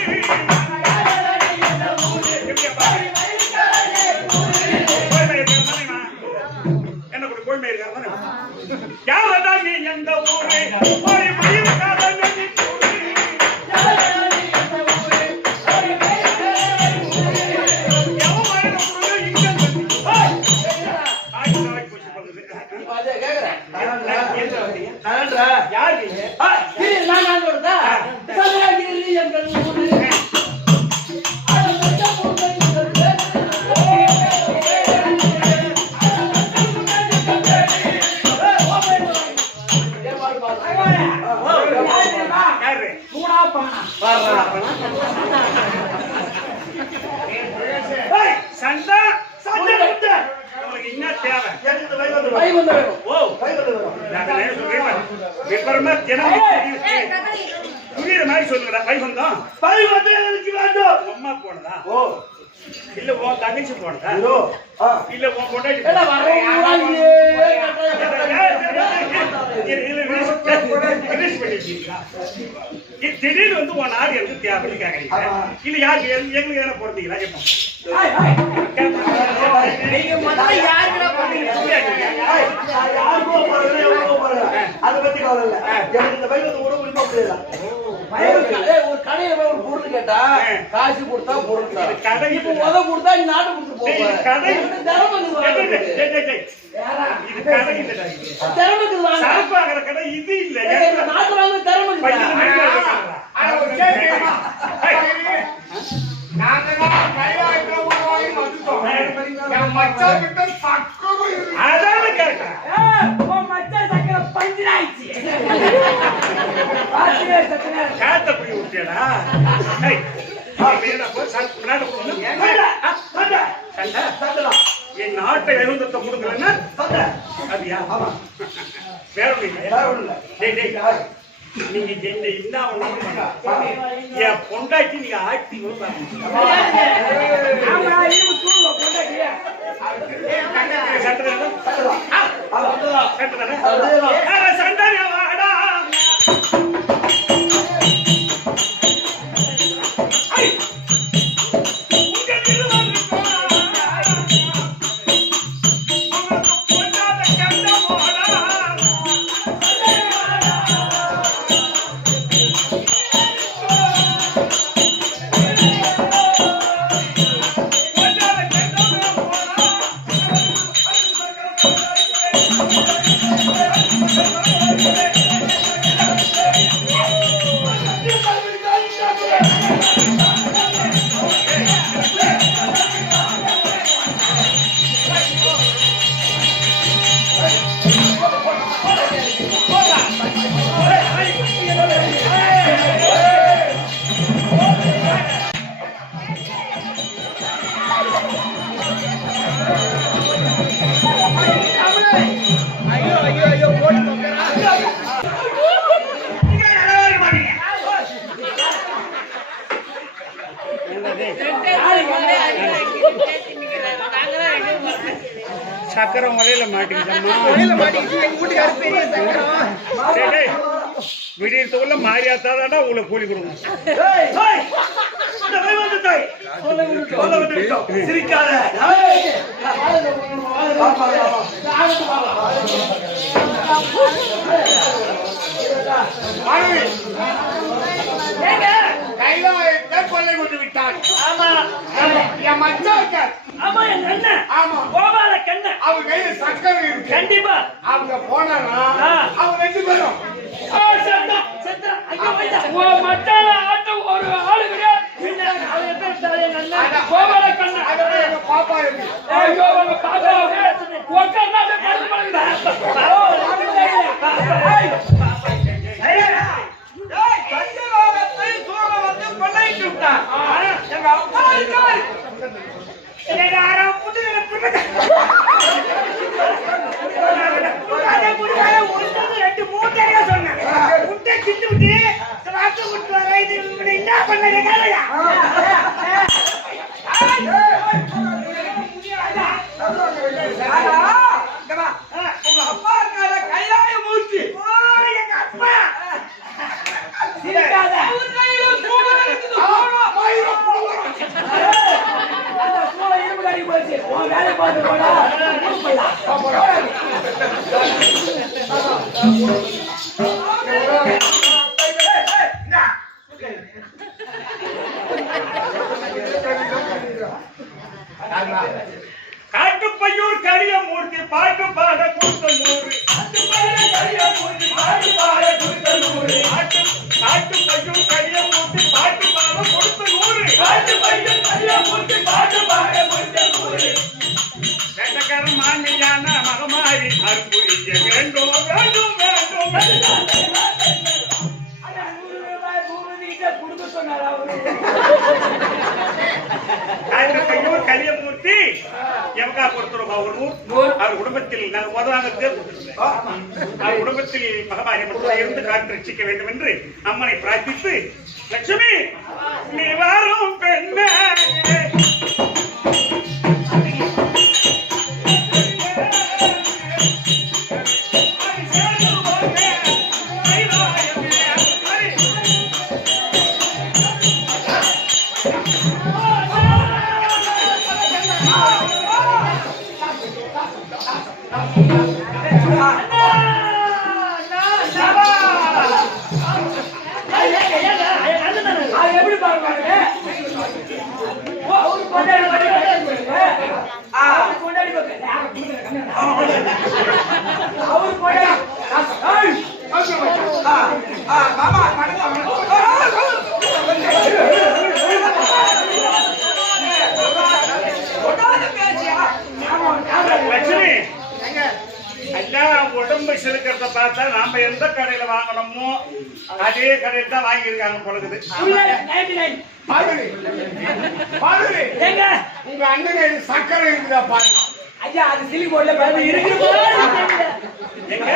என்ன கூட கோய்மை இருக்காரு? யாரா நீ எந்த ஊரு? ஒரு மயிலுக்காரனே நீ கூறு. எவன் மயில கூறு இங்க யாரு நான் சொல்றதா? சதுரகிரி எங்கள் ஊரு. யாரு? மூணா பானா. சண்டா சண்டை உங்களுக்கு என்ன தேவை? கை வந்து வேணும். ஓ விபரமா தினம் புரியுற மாதிரி சொல்லுங்கடா. வைகுந்தம் பை வந்து எனக்கு வேண்டும். அம்மா போனதா? ஓ இல்ல உன் தங்கச்சி போனதா இல்ல உன் பொண்டாட்டி ஏடா வரவே திடீர்னு வந்து உன் நாடு எனக்கு தேவைன்னு கேக்குறீங்க இல்ல யாருக்கு எங்களுக்கு எதனா போறீங்களா கேட்போம் நீங்க முதல்ல யாருக்குடா போறீங்க அதை பத்தி கவலை இல்ல. எனக்கு இந்த பைக் வந்து உடம்பு இன்பம் புரியல. ஒரு கடையில போய் ஒரு பொருள் கேட்டா காசு கொடுத்தா பொருள் தரேன். கடை இப்ப உத கொடுத்தா நீ நாட்டு கொடுத்து போவ. கடை தரமத்துக்கு இது கடை இல்லடா இது. தரமத்துக்கு வாங்க. சாப்பாடுற கடை இது இல்ல. நாட்டு வாங்க தரமத்துக்கு. ஆனா ஒரு கேள்வி கேட்கணுமா? நாங்க கைலாயத்துல உருவாகி வந்துட்டோம். என் மச்சான் கிட்ட சக்கரை இருக்கு. அதான கேட்கிறேன். உன் மச்சான் சக்கரை பஞ்சிராயிடுச்சு. காத்த புடி விட்டியடா. ஏய், வேணா போ சாப்பிடாத போடு. சண்டை. என் நாட்டை எழுந்தத்தை கொடுக்கலன்னா சண்டை. அப்படியா? வேற ஒண்ணு இல்ல. டேய் நீங்க என்ன என் பொண்டாட்டி நீங்க ஆட்டி சக்கரம் வலையில விடியத்துக்குள்ள மாறியாத்தாதான்டா உங்களுக்கு கூலி கொடுக்கணும். சிரிக்காத. கைலாயத்தை கொள்ளை கொண்டு விட்டான். ஆமா என் மச்சான் இருக்கார். ஆமா என் கண்ணன் ஆமா கோபால கண்ணன் அவங்க கையில சக்கரை இருக்கு. கண்டிப்பா அவங்க போனானா அவங்க 2 பேரும் உன் மச்சான ஆட்டம் ஒரு ஆளு கிடையாது. பின்ன அவன் எப்படி இருந்தாரு என் அண்ணன் கோபால கண்ணன். அதோட எங்க பாப்பா இருக்கு. ஐயோ உங்க பாப்பா உட்கார்ந்தா அப்படியே படுத்து படுக்குதா. எங்க அப்பா இருக்காரு. என்ன பண்ண உங்க அப்பா இருக்கார கைலாய மூர்த்தி. எங்க அப்பா வேலை பார்த்து போடா. காட்டுப்பையூர் கரியமூர்த்தி பாட்டு பாட கூட்டனூர். காட்டுப்பையூர் கரியமூர்த்தி பாட்டு பாட கூட்டனூர். காட்டுப்பையூர் கரியமூர்த்தி பாட்டு பாட கூட்டனூர். காட்டுப்பையூர் கரியமூர்த்தி பாட்டு பாட கூட்டனூர். வேட்டக்காரன் மாமியான மகமாரி அற்புரிய வேண்டும் வேண்டும் வேண்டும். கொடுக்க சொன்னார் அவரு. காட்டுப்பையூர் கரியமூர்த்தி எவக்கா கொடுத்துருவா ஒரு நூறு. அவர் குடும்பத்தில் நாங்கள் முதலாக அவர் குடும்பத்தில் மகமாரி மட்டும் இருந்து காத்து ரட்சிக்க வேண்டும் என்று அம்மனை பிரார்த்தித்து, லட்சுமி நீ வரும் பெண்ணே அது எப்படி பாருங்க அவரு கொண்டாடி அவரு கொண்டாடி மாமா லட்சுமி எல்லாம் உடம்பு சிறுக்கிறத பார்த்தா நாம எந்த கடையில வாங்கணுமோ அதே கடையில் தான் வாங்கியிருக்காங்க பொழுது. எங்க உங்க அண்ணன் சக்கரை இருக்குதா பாருங்க. ஐயா அது சிலி போடல பாரு இருக்கு எங்க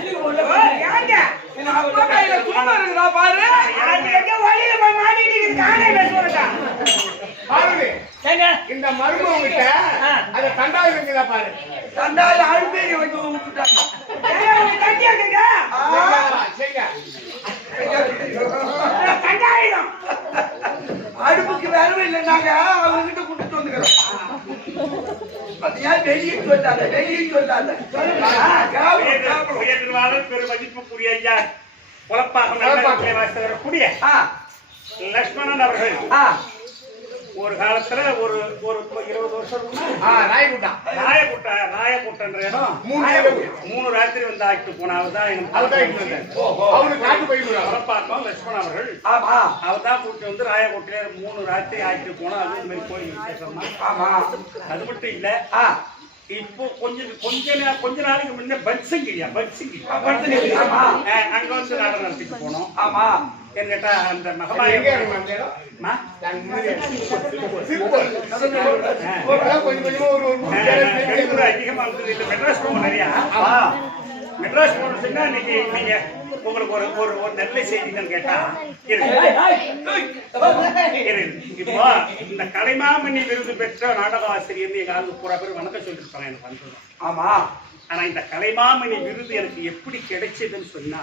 சிலி போடல பாருங்க அப்பா கையில குடும்பம் இருக்குதா பாரு. வழியில போய் மாட்டிட்டு காணே பேசுறா. பாருங்க எங்க இந்த மருமக கிட்ட அத கண்டாய் இருக்குதா பாரு. தண்டாயில அழுப்பேரி வைக்க விட்டுட்டாங்க. கண்டாயிடும் அடுப்புக்கு வேறவே இல்லைன்னாங்க அவங்ககிட்ட கொடுத்துட்டு வந்துக்கிறோம். அது ஏன் வெளியே சொல்லாத வெளியே சொல்லாத. உயர்வாளர் பெரு மதிப்புக்குரிய ஐயா உழப்பாக வாசகரக்கூடிய லட்சுமணன் அவர்கள் ஒரு காலத்துல ஒரு 20 வருஷம் ராயகுட்டன்ற இடம் 3 ராத்திரி வந்து ஆக்கிட்டு போனாவதுதான் உழப்பாக்கம் லட்சுமணன் அவர்கள் அவர் தான் கூப்பிட்டு வந்து ராயகுட்டில 3 ராத்திரி ஆக்கிட்டு போனா அது மாதிரி கோயில் விசேஷமா. அது மட்டும் இல்ல இப்போ கொஞ்ச நாளைக்கு முன்ன பட்சிங்கிரியா அங்க வந்து நாடகம் நடத்திட்டு போனோம். ஆமா என்ன கேட்டா அந்த மகமாய அதிகமா இருந்தது இல்ல. மெட்ராஸ் போக நிறையா மெட்ராஸ் போன சொன்னா நீங்க உங்களுக்கு ஒரு நல்ல செய்தின்னு கேட்டா இப்போ இந்த கலைமாமணி விருது பெற்ற நாடக ஆசிரியர் எங்க ஆளுக்கு பூரா பேர் வணக்கம் சொல்லிருப்பாங்க எனக்கு வந்தது. ஆமா ஆனா இந்த கலைமாமணி விருது எனக்கு எப்படி கிடைச்சதுன்னு சொன்னா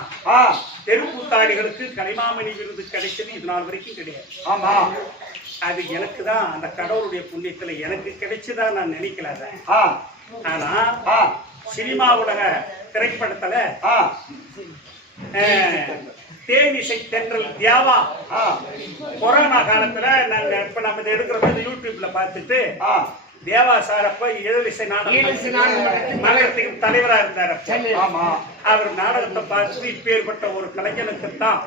தெருக்கூத்தாடிகளுக்கு கலைமாமணி விருது கிடைச்சது இது நாள் வரைக்கும் கிடையாது. ஆமா அது எனக்கு தான் அந்த கடவுளுடைய புண்ணியத்துல எனக்கு கிடைச்சதா நான் நினைக்கல. ஆனா சினிமா உலக திரைப்படத்துல தேனிசை தென்றல் தியாவா கொரோனா காலத்துல நாங்க இப்ப நம்ம எடுக்கிற யூடியூப்ல பார்த்துட்டு தேவா சார் அப்ப இளவிசை நாடகத்துக்கு தலைவரா இருந்தார். அவர் நாடகத்தை பார்த்து இப்பேற்பட்ட ஒரு கலைஞனுக்குத்தான்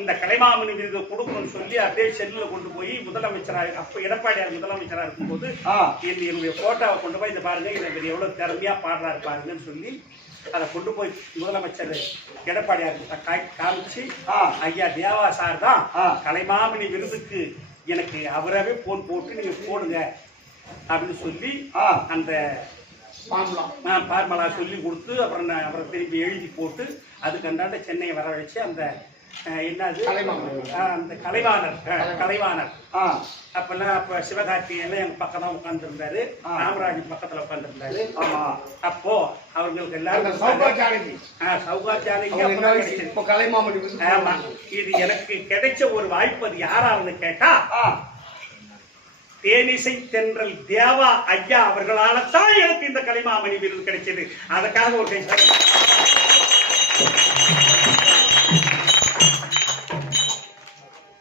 இந்த கலைமாமணி விருது கொடுக்கணும்னு சொல்லி அப்படியே செல்லுல கொண்டு போய் முதலமைச்சராக அப்ப எடப்பாடியார் முதலமைச்சரா இருக்கும்போது என்னுடைய போட்டோவை கொண்டு போய் இதை பாருங்க இவர் எவ்வளவு திறமையா பாடுறாரு பாருங்கன்னு சொல்லி அதை கொண்டு போய் முதலமைச்சர் எடப்பாடியார் காமிச்சு ஐயா தேவா சார் தான் கலைமாமணி விருதுக்கு எனக்கு அவராகவே போன் போட்டு நீங்க போடுங்க அப்படின்னு சொல்லி அந்த பார்மலா சொல்லி கொடுத்து அப்புறம் அவரை திருப்பி எழுதி போட்டு அதுக்கு அந்தாண்ட சென்னையை வர வச்சு அந்த என்னது அந்த கலைவாணர் அப்பெல்லாம் அப்ப சிவகார்த்திகேயன் எங்க பக்கம் தான் உட்கார்ந்து இருந்தாரு. ராமராஜ் பக்கத்துல உட்கார்ந்து இருந்தாரு. அப்போ அவங்களுக்கு எல்லாரும் இது எனக்கு கிடைச்ச ஒரு வாய்ப்பு. அது யாராவது கேட்டா தேனிசை தென்றல் தேவா ஐயா அவர்களால தான் எனக்கு இந்த கலைமாமணி விருது கிடைச்சது. அதுக்காக ஒரு கை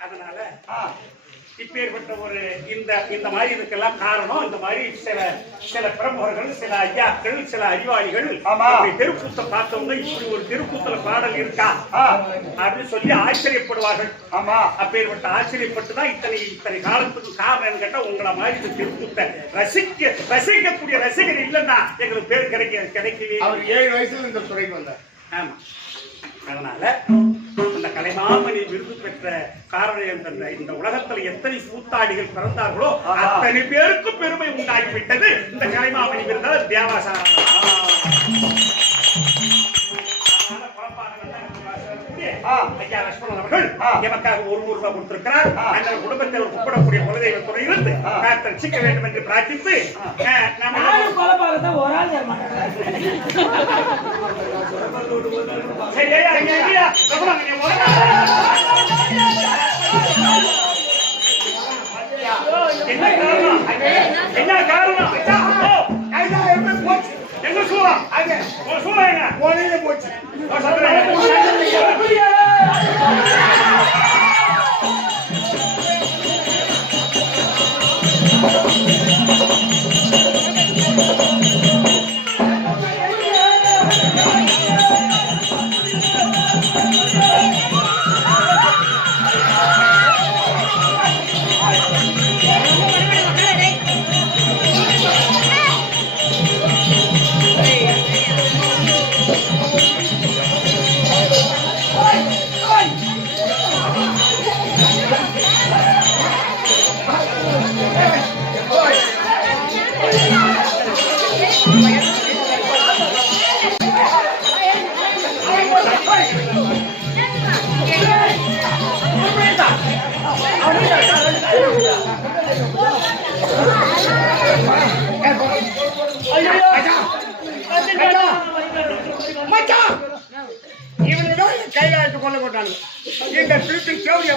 அதனால இப்பேற்பட்ட ஒரு இந்த மாதிரி இதுக்கெல்லாம் காரணம் இந்த மாதிரி சில பிரமுகர்கள் சில ஐயாக்கள் சில அறிவாளிகள் தெருக்கூத்த பார்த்தவங்க இப்படி ஒரு தெருக்கூத்தல பாடல் இருக்கா அப்படின்னு சொல்லி ஆச்சரியப்படுவார்கள். அப்பேற்பட்ட ஆச்சரியப்பட்டுதான் இத்தனை காலத்துக்கு காரணம் கேட்டா உங்களை மாதிரி இந்த தெருக்கூத்த ரசிக்கக்கூடிய ரசிகர் இல்லைன்னா எங்களுக்கு பேர் கிடைக்கவே. அவர் 7 வயசுல இந்த துறைக்கு வந்தார். ஆமா அதனால அந்த கலைமாமணி விருது பெற்ற காரணம் இந்த உலகத்துல எத்தனை கூத்தாடிகள் பிறந்தார்களோ அத்தனை பேருக்கு பெருமை உண்டாகிவிட்டது இந்த கலைமாமணி விருதால் தேவாசாரம். ஐயா லட்சுமணன் அவர்கள் எமக்காக 100 ரூபாய் கொடுத்திருக்கிறார். அந்த குடும்பத்தை ஒரு கூப்பிடக்கூடிய குலதெய்வ துறையிலிருந்து ரசிக்க வேண்டும் என்று பிரார்த்தித்து ஒரு ஆள் என்ன காரணம் என்ன சொல்லுவான் அது சொல்லுங்க ஒளியில போச்சு. மச்சான் இவனுக்கு தான் கைகாட்டு கொள்ள போட்டாங்க இந்த திருட்டு கேவடியா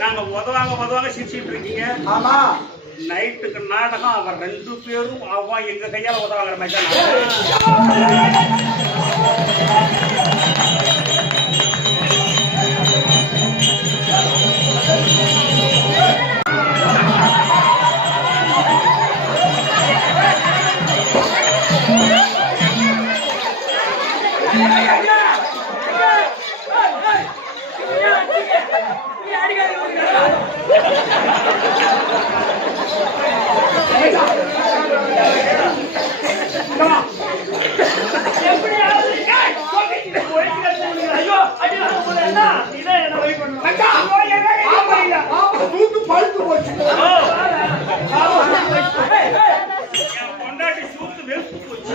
நாங்க உதவாங்க சிரிச்சிட்டு இருக்கீங்க. ஆமா நைட்டுக்கு நாடகம் அவன் 2 பேரும் அவன் எங்க கையால உதவாங்கிற மாதிரி தூக்கு பழுத்து போச்சு. பொண்டாட்டி சூத்து வெறுத்து போச்சு.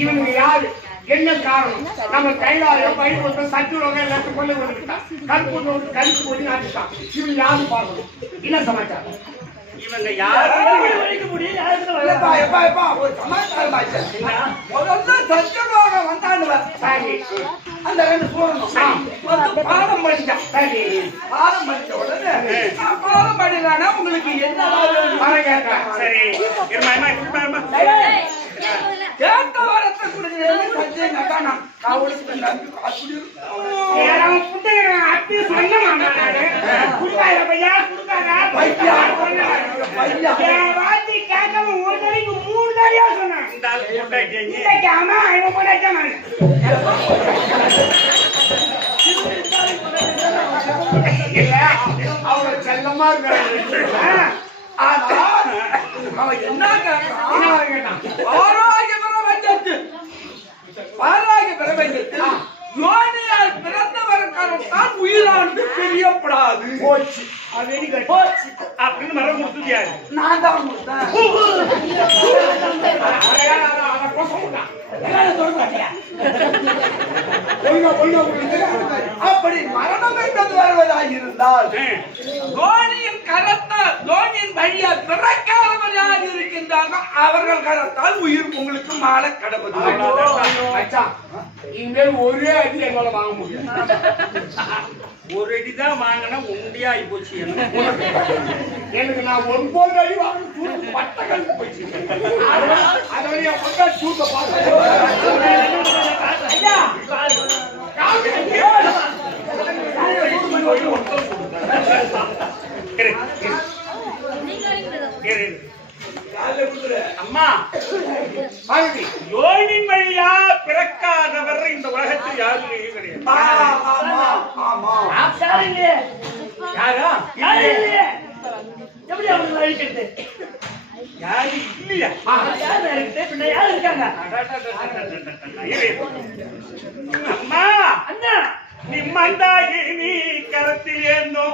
இவனுக்கு யாரு என்ன காரணம்? நம்ம கைலாயம் பயிர் சத்துருவங்க எல்லாத்தையும் கொண்டு வந்துட்டான். கருப்பு நோட்டு கழிச்சு போய் நாட்டுட்டான். இவன் யாரு பார்க்கணும்? என்ன சமாச்சாரம்? இவங்க யாரு ஒரு சமாச்சாரம் ஆச்சு. முதல்ல சத்தியமாக வந்தாண்டுவ அந்த 2 சூழணும் வந்து பாடம் படிச்சான். பாடம் படிச்ச உடனே பாடம் படிக்கலான்னா உங்களுக்கு என்ன மரம் கேட்கறேன். சரி இருமா கேட்ட வரத்தை கொடுக்குறது சத்தியம் நட்டானா அப்படி சொன்ன குடுக்காத பையா குடுக்காதா வாத்தி கேட்காம 1 தடவைக்கு 3 தடவையா சொன்னான். இந்த ஆள் பொண்டாட்டி இன்னைக்கு ஆமா இவன் போட்டாச்சான். இல்ல அவ்வளவு செல்லமா இருக்காரு. ஆனா அவன் என்ன கேட்டான்? ஆரோக்கிய பிரபஞ்சத்து பாராகிய பிரபஞ்சத்தில் யோனியால் பிறந்தவருக்கான உயிரானது பிரியப்படாது. போச்சு போச்சு அப்படின்னு மரம் கொடுத்துட்டியாரு. நான் தான் கொடுத்தேன். அப்படி மரணம் என்பது வருவதாக இருந்தால் தோனியின் கரத்தால் தோனியின் வழியா பிறக்காதவராக இருக்கின்றார்கள் அவர்கள் கரத்தால் உயிர் உங்களுக்கு மாற கடவுள். இனிமேல் ஒரே அடி எங்களால வாங்க முடியும். ஒரு அடிதான் வாங்கினா உண்டியா ஆகி போச்சு. எனக்கு நான் 9 அடி வாங்க பட்ட கழுத்து போச்சு. அதோட என் பக்கா சூட்ட அம்மா யோனின் வழியா பிறக்காதவர் இந்த உலகத்தில் யாரும் கிடையாது. யாரும் இல்லையே யாரா யாரும் இல்லையே எப்படி அவங்களை அழிக்கிறது யாரு இல்லையா யாரு இருக்குது பின்ன யாரு இருக்காங்க அம்மா அண்ணா நிம்மந்தாகி நீ கரத்தில் ஏந்தோ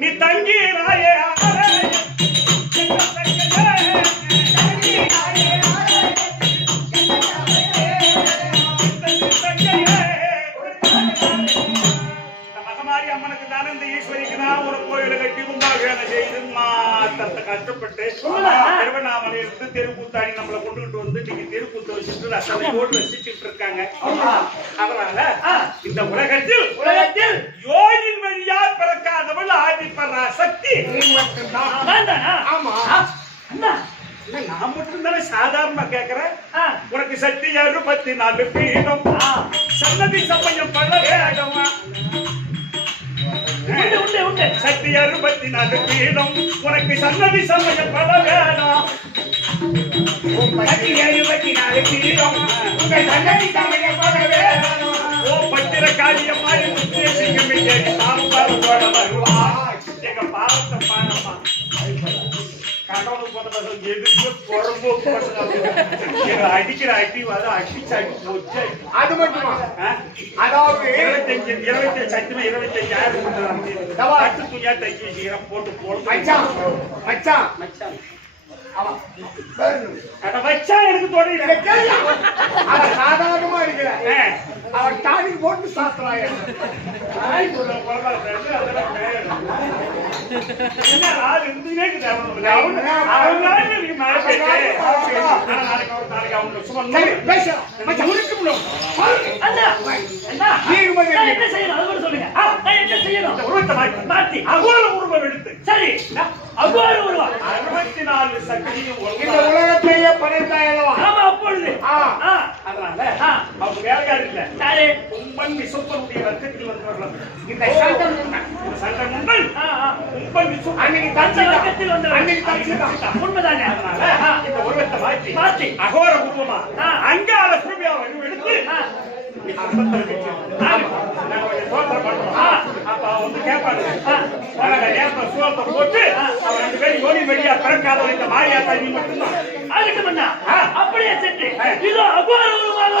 நீ தங்கி ராயே மகமாரி அம்மனுக்கு தானே இந்த ஈஸ்வரிக்கு தான் ஒரு கோயிலை கட்டி கும்பாபிஷேகம் செய்து மாத்தத்தை கஷ்டப்பட்டு திருவண்ணாமலையிலிருந்து தெருக்கூத்தாடி நம்மளை கொண்டுகிட்டு வந்து நீங்க தெருக்கூத்து வச்சுட்டு ரசனை போட்டு ரசிச்சுட்டு இருக்காங்க. அதனால இந்த உலகத்தில் யோகின் வழியா பிறக்காதவள் ஆதிப்பரா சக்தி நீ மட்டும்தான். ஆமா அண்ணா நான் மட்டும் தானே சாதாரணமா கேக்குறேன். உனக்கு சக்தி 64 பீடம் சன்னதி சமயம் பல வேடமா உண்டு உண்டு சக்தி 64 பீடம் உனக்கு சன்னதி சமயம் பல வேடம் சக்தி 64 பீடம் உங்க சன்னதி சமயம் பல வேடம் ஓ பத்திர காரியமாய் உத்தேசிக்கும் சாம்பார் போட வருவா எங்க பாவத்தை பாடமா கடவுள் போட்ட பசங்க எதுக்கு பொறம்போக்கு பசங்க அடிக்கிற அடி அடிச்சு அது மட்டுமா அதாவது 25 சத்தியமா 25,000 பட்டு துணியா தைச்சு வச்சுக்கிறேன் போட்டு போட்டு மச்சான் மச்சான் மச்சான் வச்சா எனக்கு தோணி சாதாரணமா இருக்கிற ஏன் அவன் தாடி போட்டு சாப்பிட்றாங்க என்ன செய்யணும் அது கூட சொல்லுங்க என்ன செய்யணும் உருவத்தை மாத்தி அகோர உருவம் எடுத்து சரி அவ்வாறு உருவம் 64 சக்தியும் இந்த உலகத்தையே படைத்தாயல்லவா ஆமா அப்பொழுது அதனால அவங்க வேலைக்காரி இல்ல யாரு உம்மன் விசுப்பனுடைய ரத்தத்தில் வந்தவர்கள் இந்த சண்டை முன்னல் உம்மன் விசுப்பன் அன்னைக்கு அந்த வர்க்கத்தில் வந்தவர் அன்னைக்கு தச்சுதான் உண்மைதானே அதனால இந்த உருவத்தை மாற்றி அகோர உருவமா அங்கால சுருபியா எடுத்து அப்ப வந்து கேட்பாங்க சூழத்தை போட்டு அவன் 2 பேரும் யோனி வெளியா பிறக்காத இந்த மாரியாத்தா நீ மட்டும்தான் அதுக்கு அப்படியே சென்று இதோ அவ்வாறு உருவாக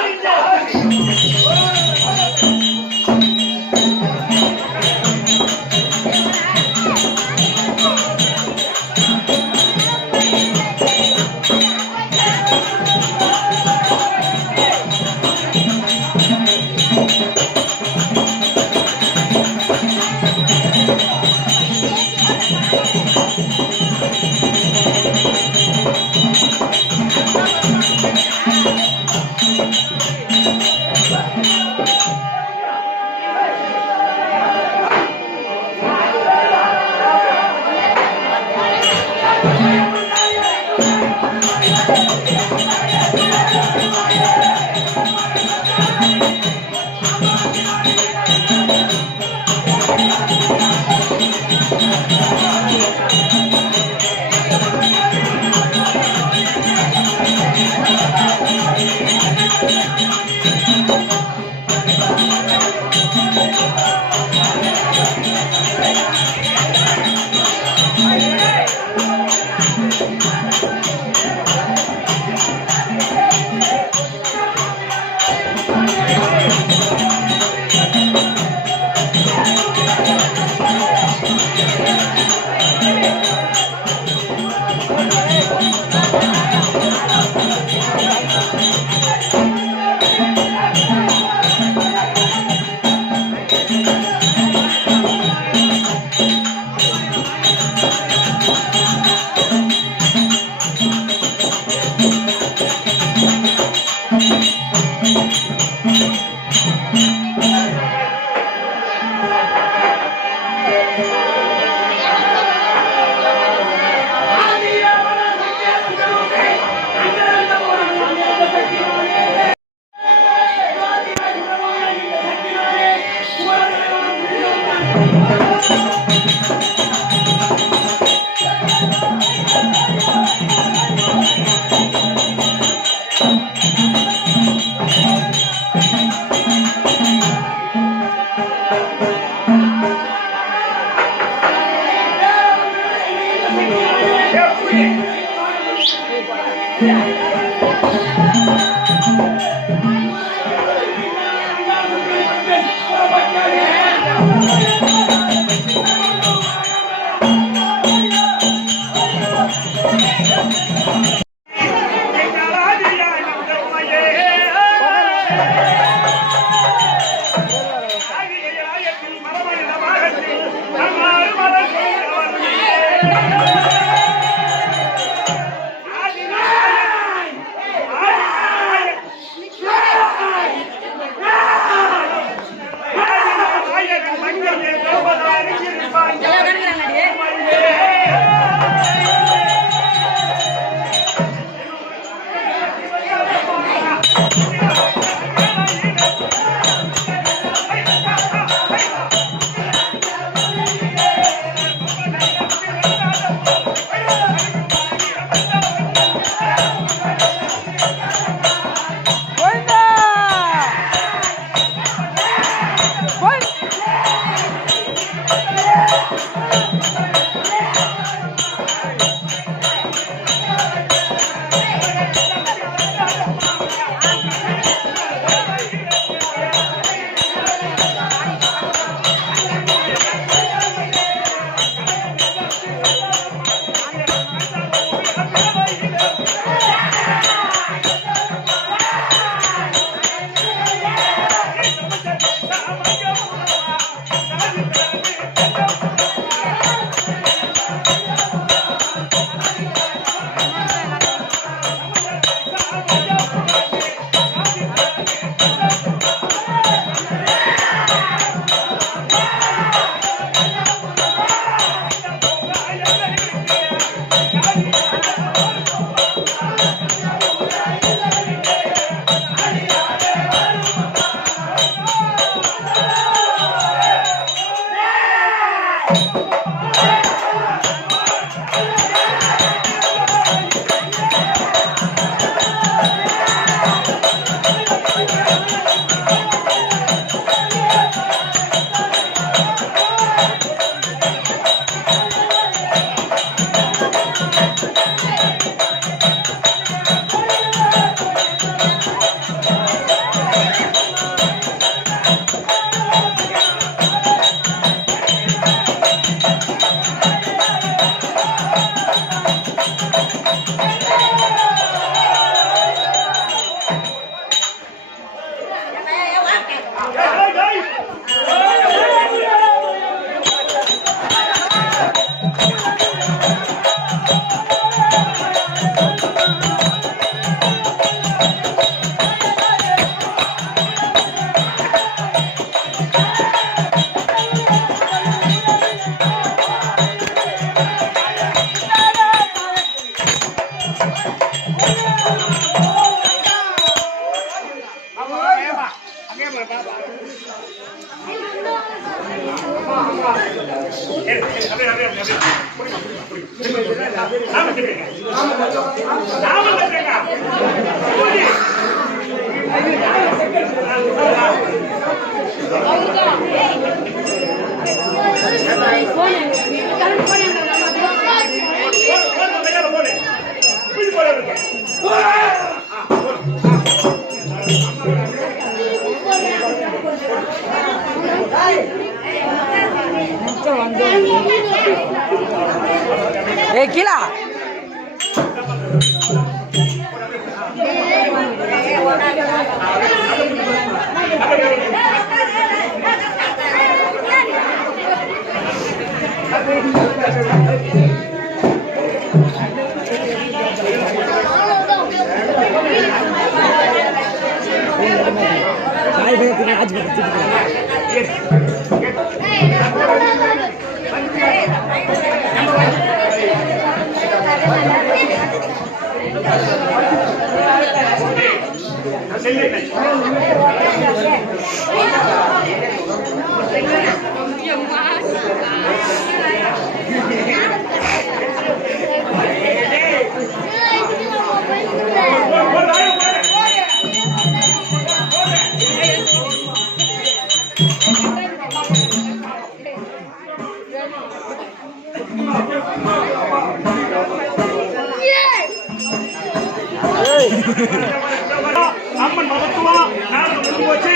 கீழா அம்மன் மகத்துவம் நாடு முடிஞ்சு போச்சு.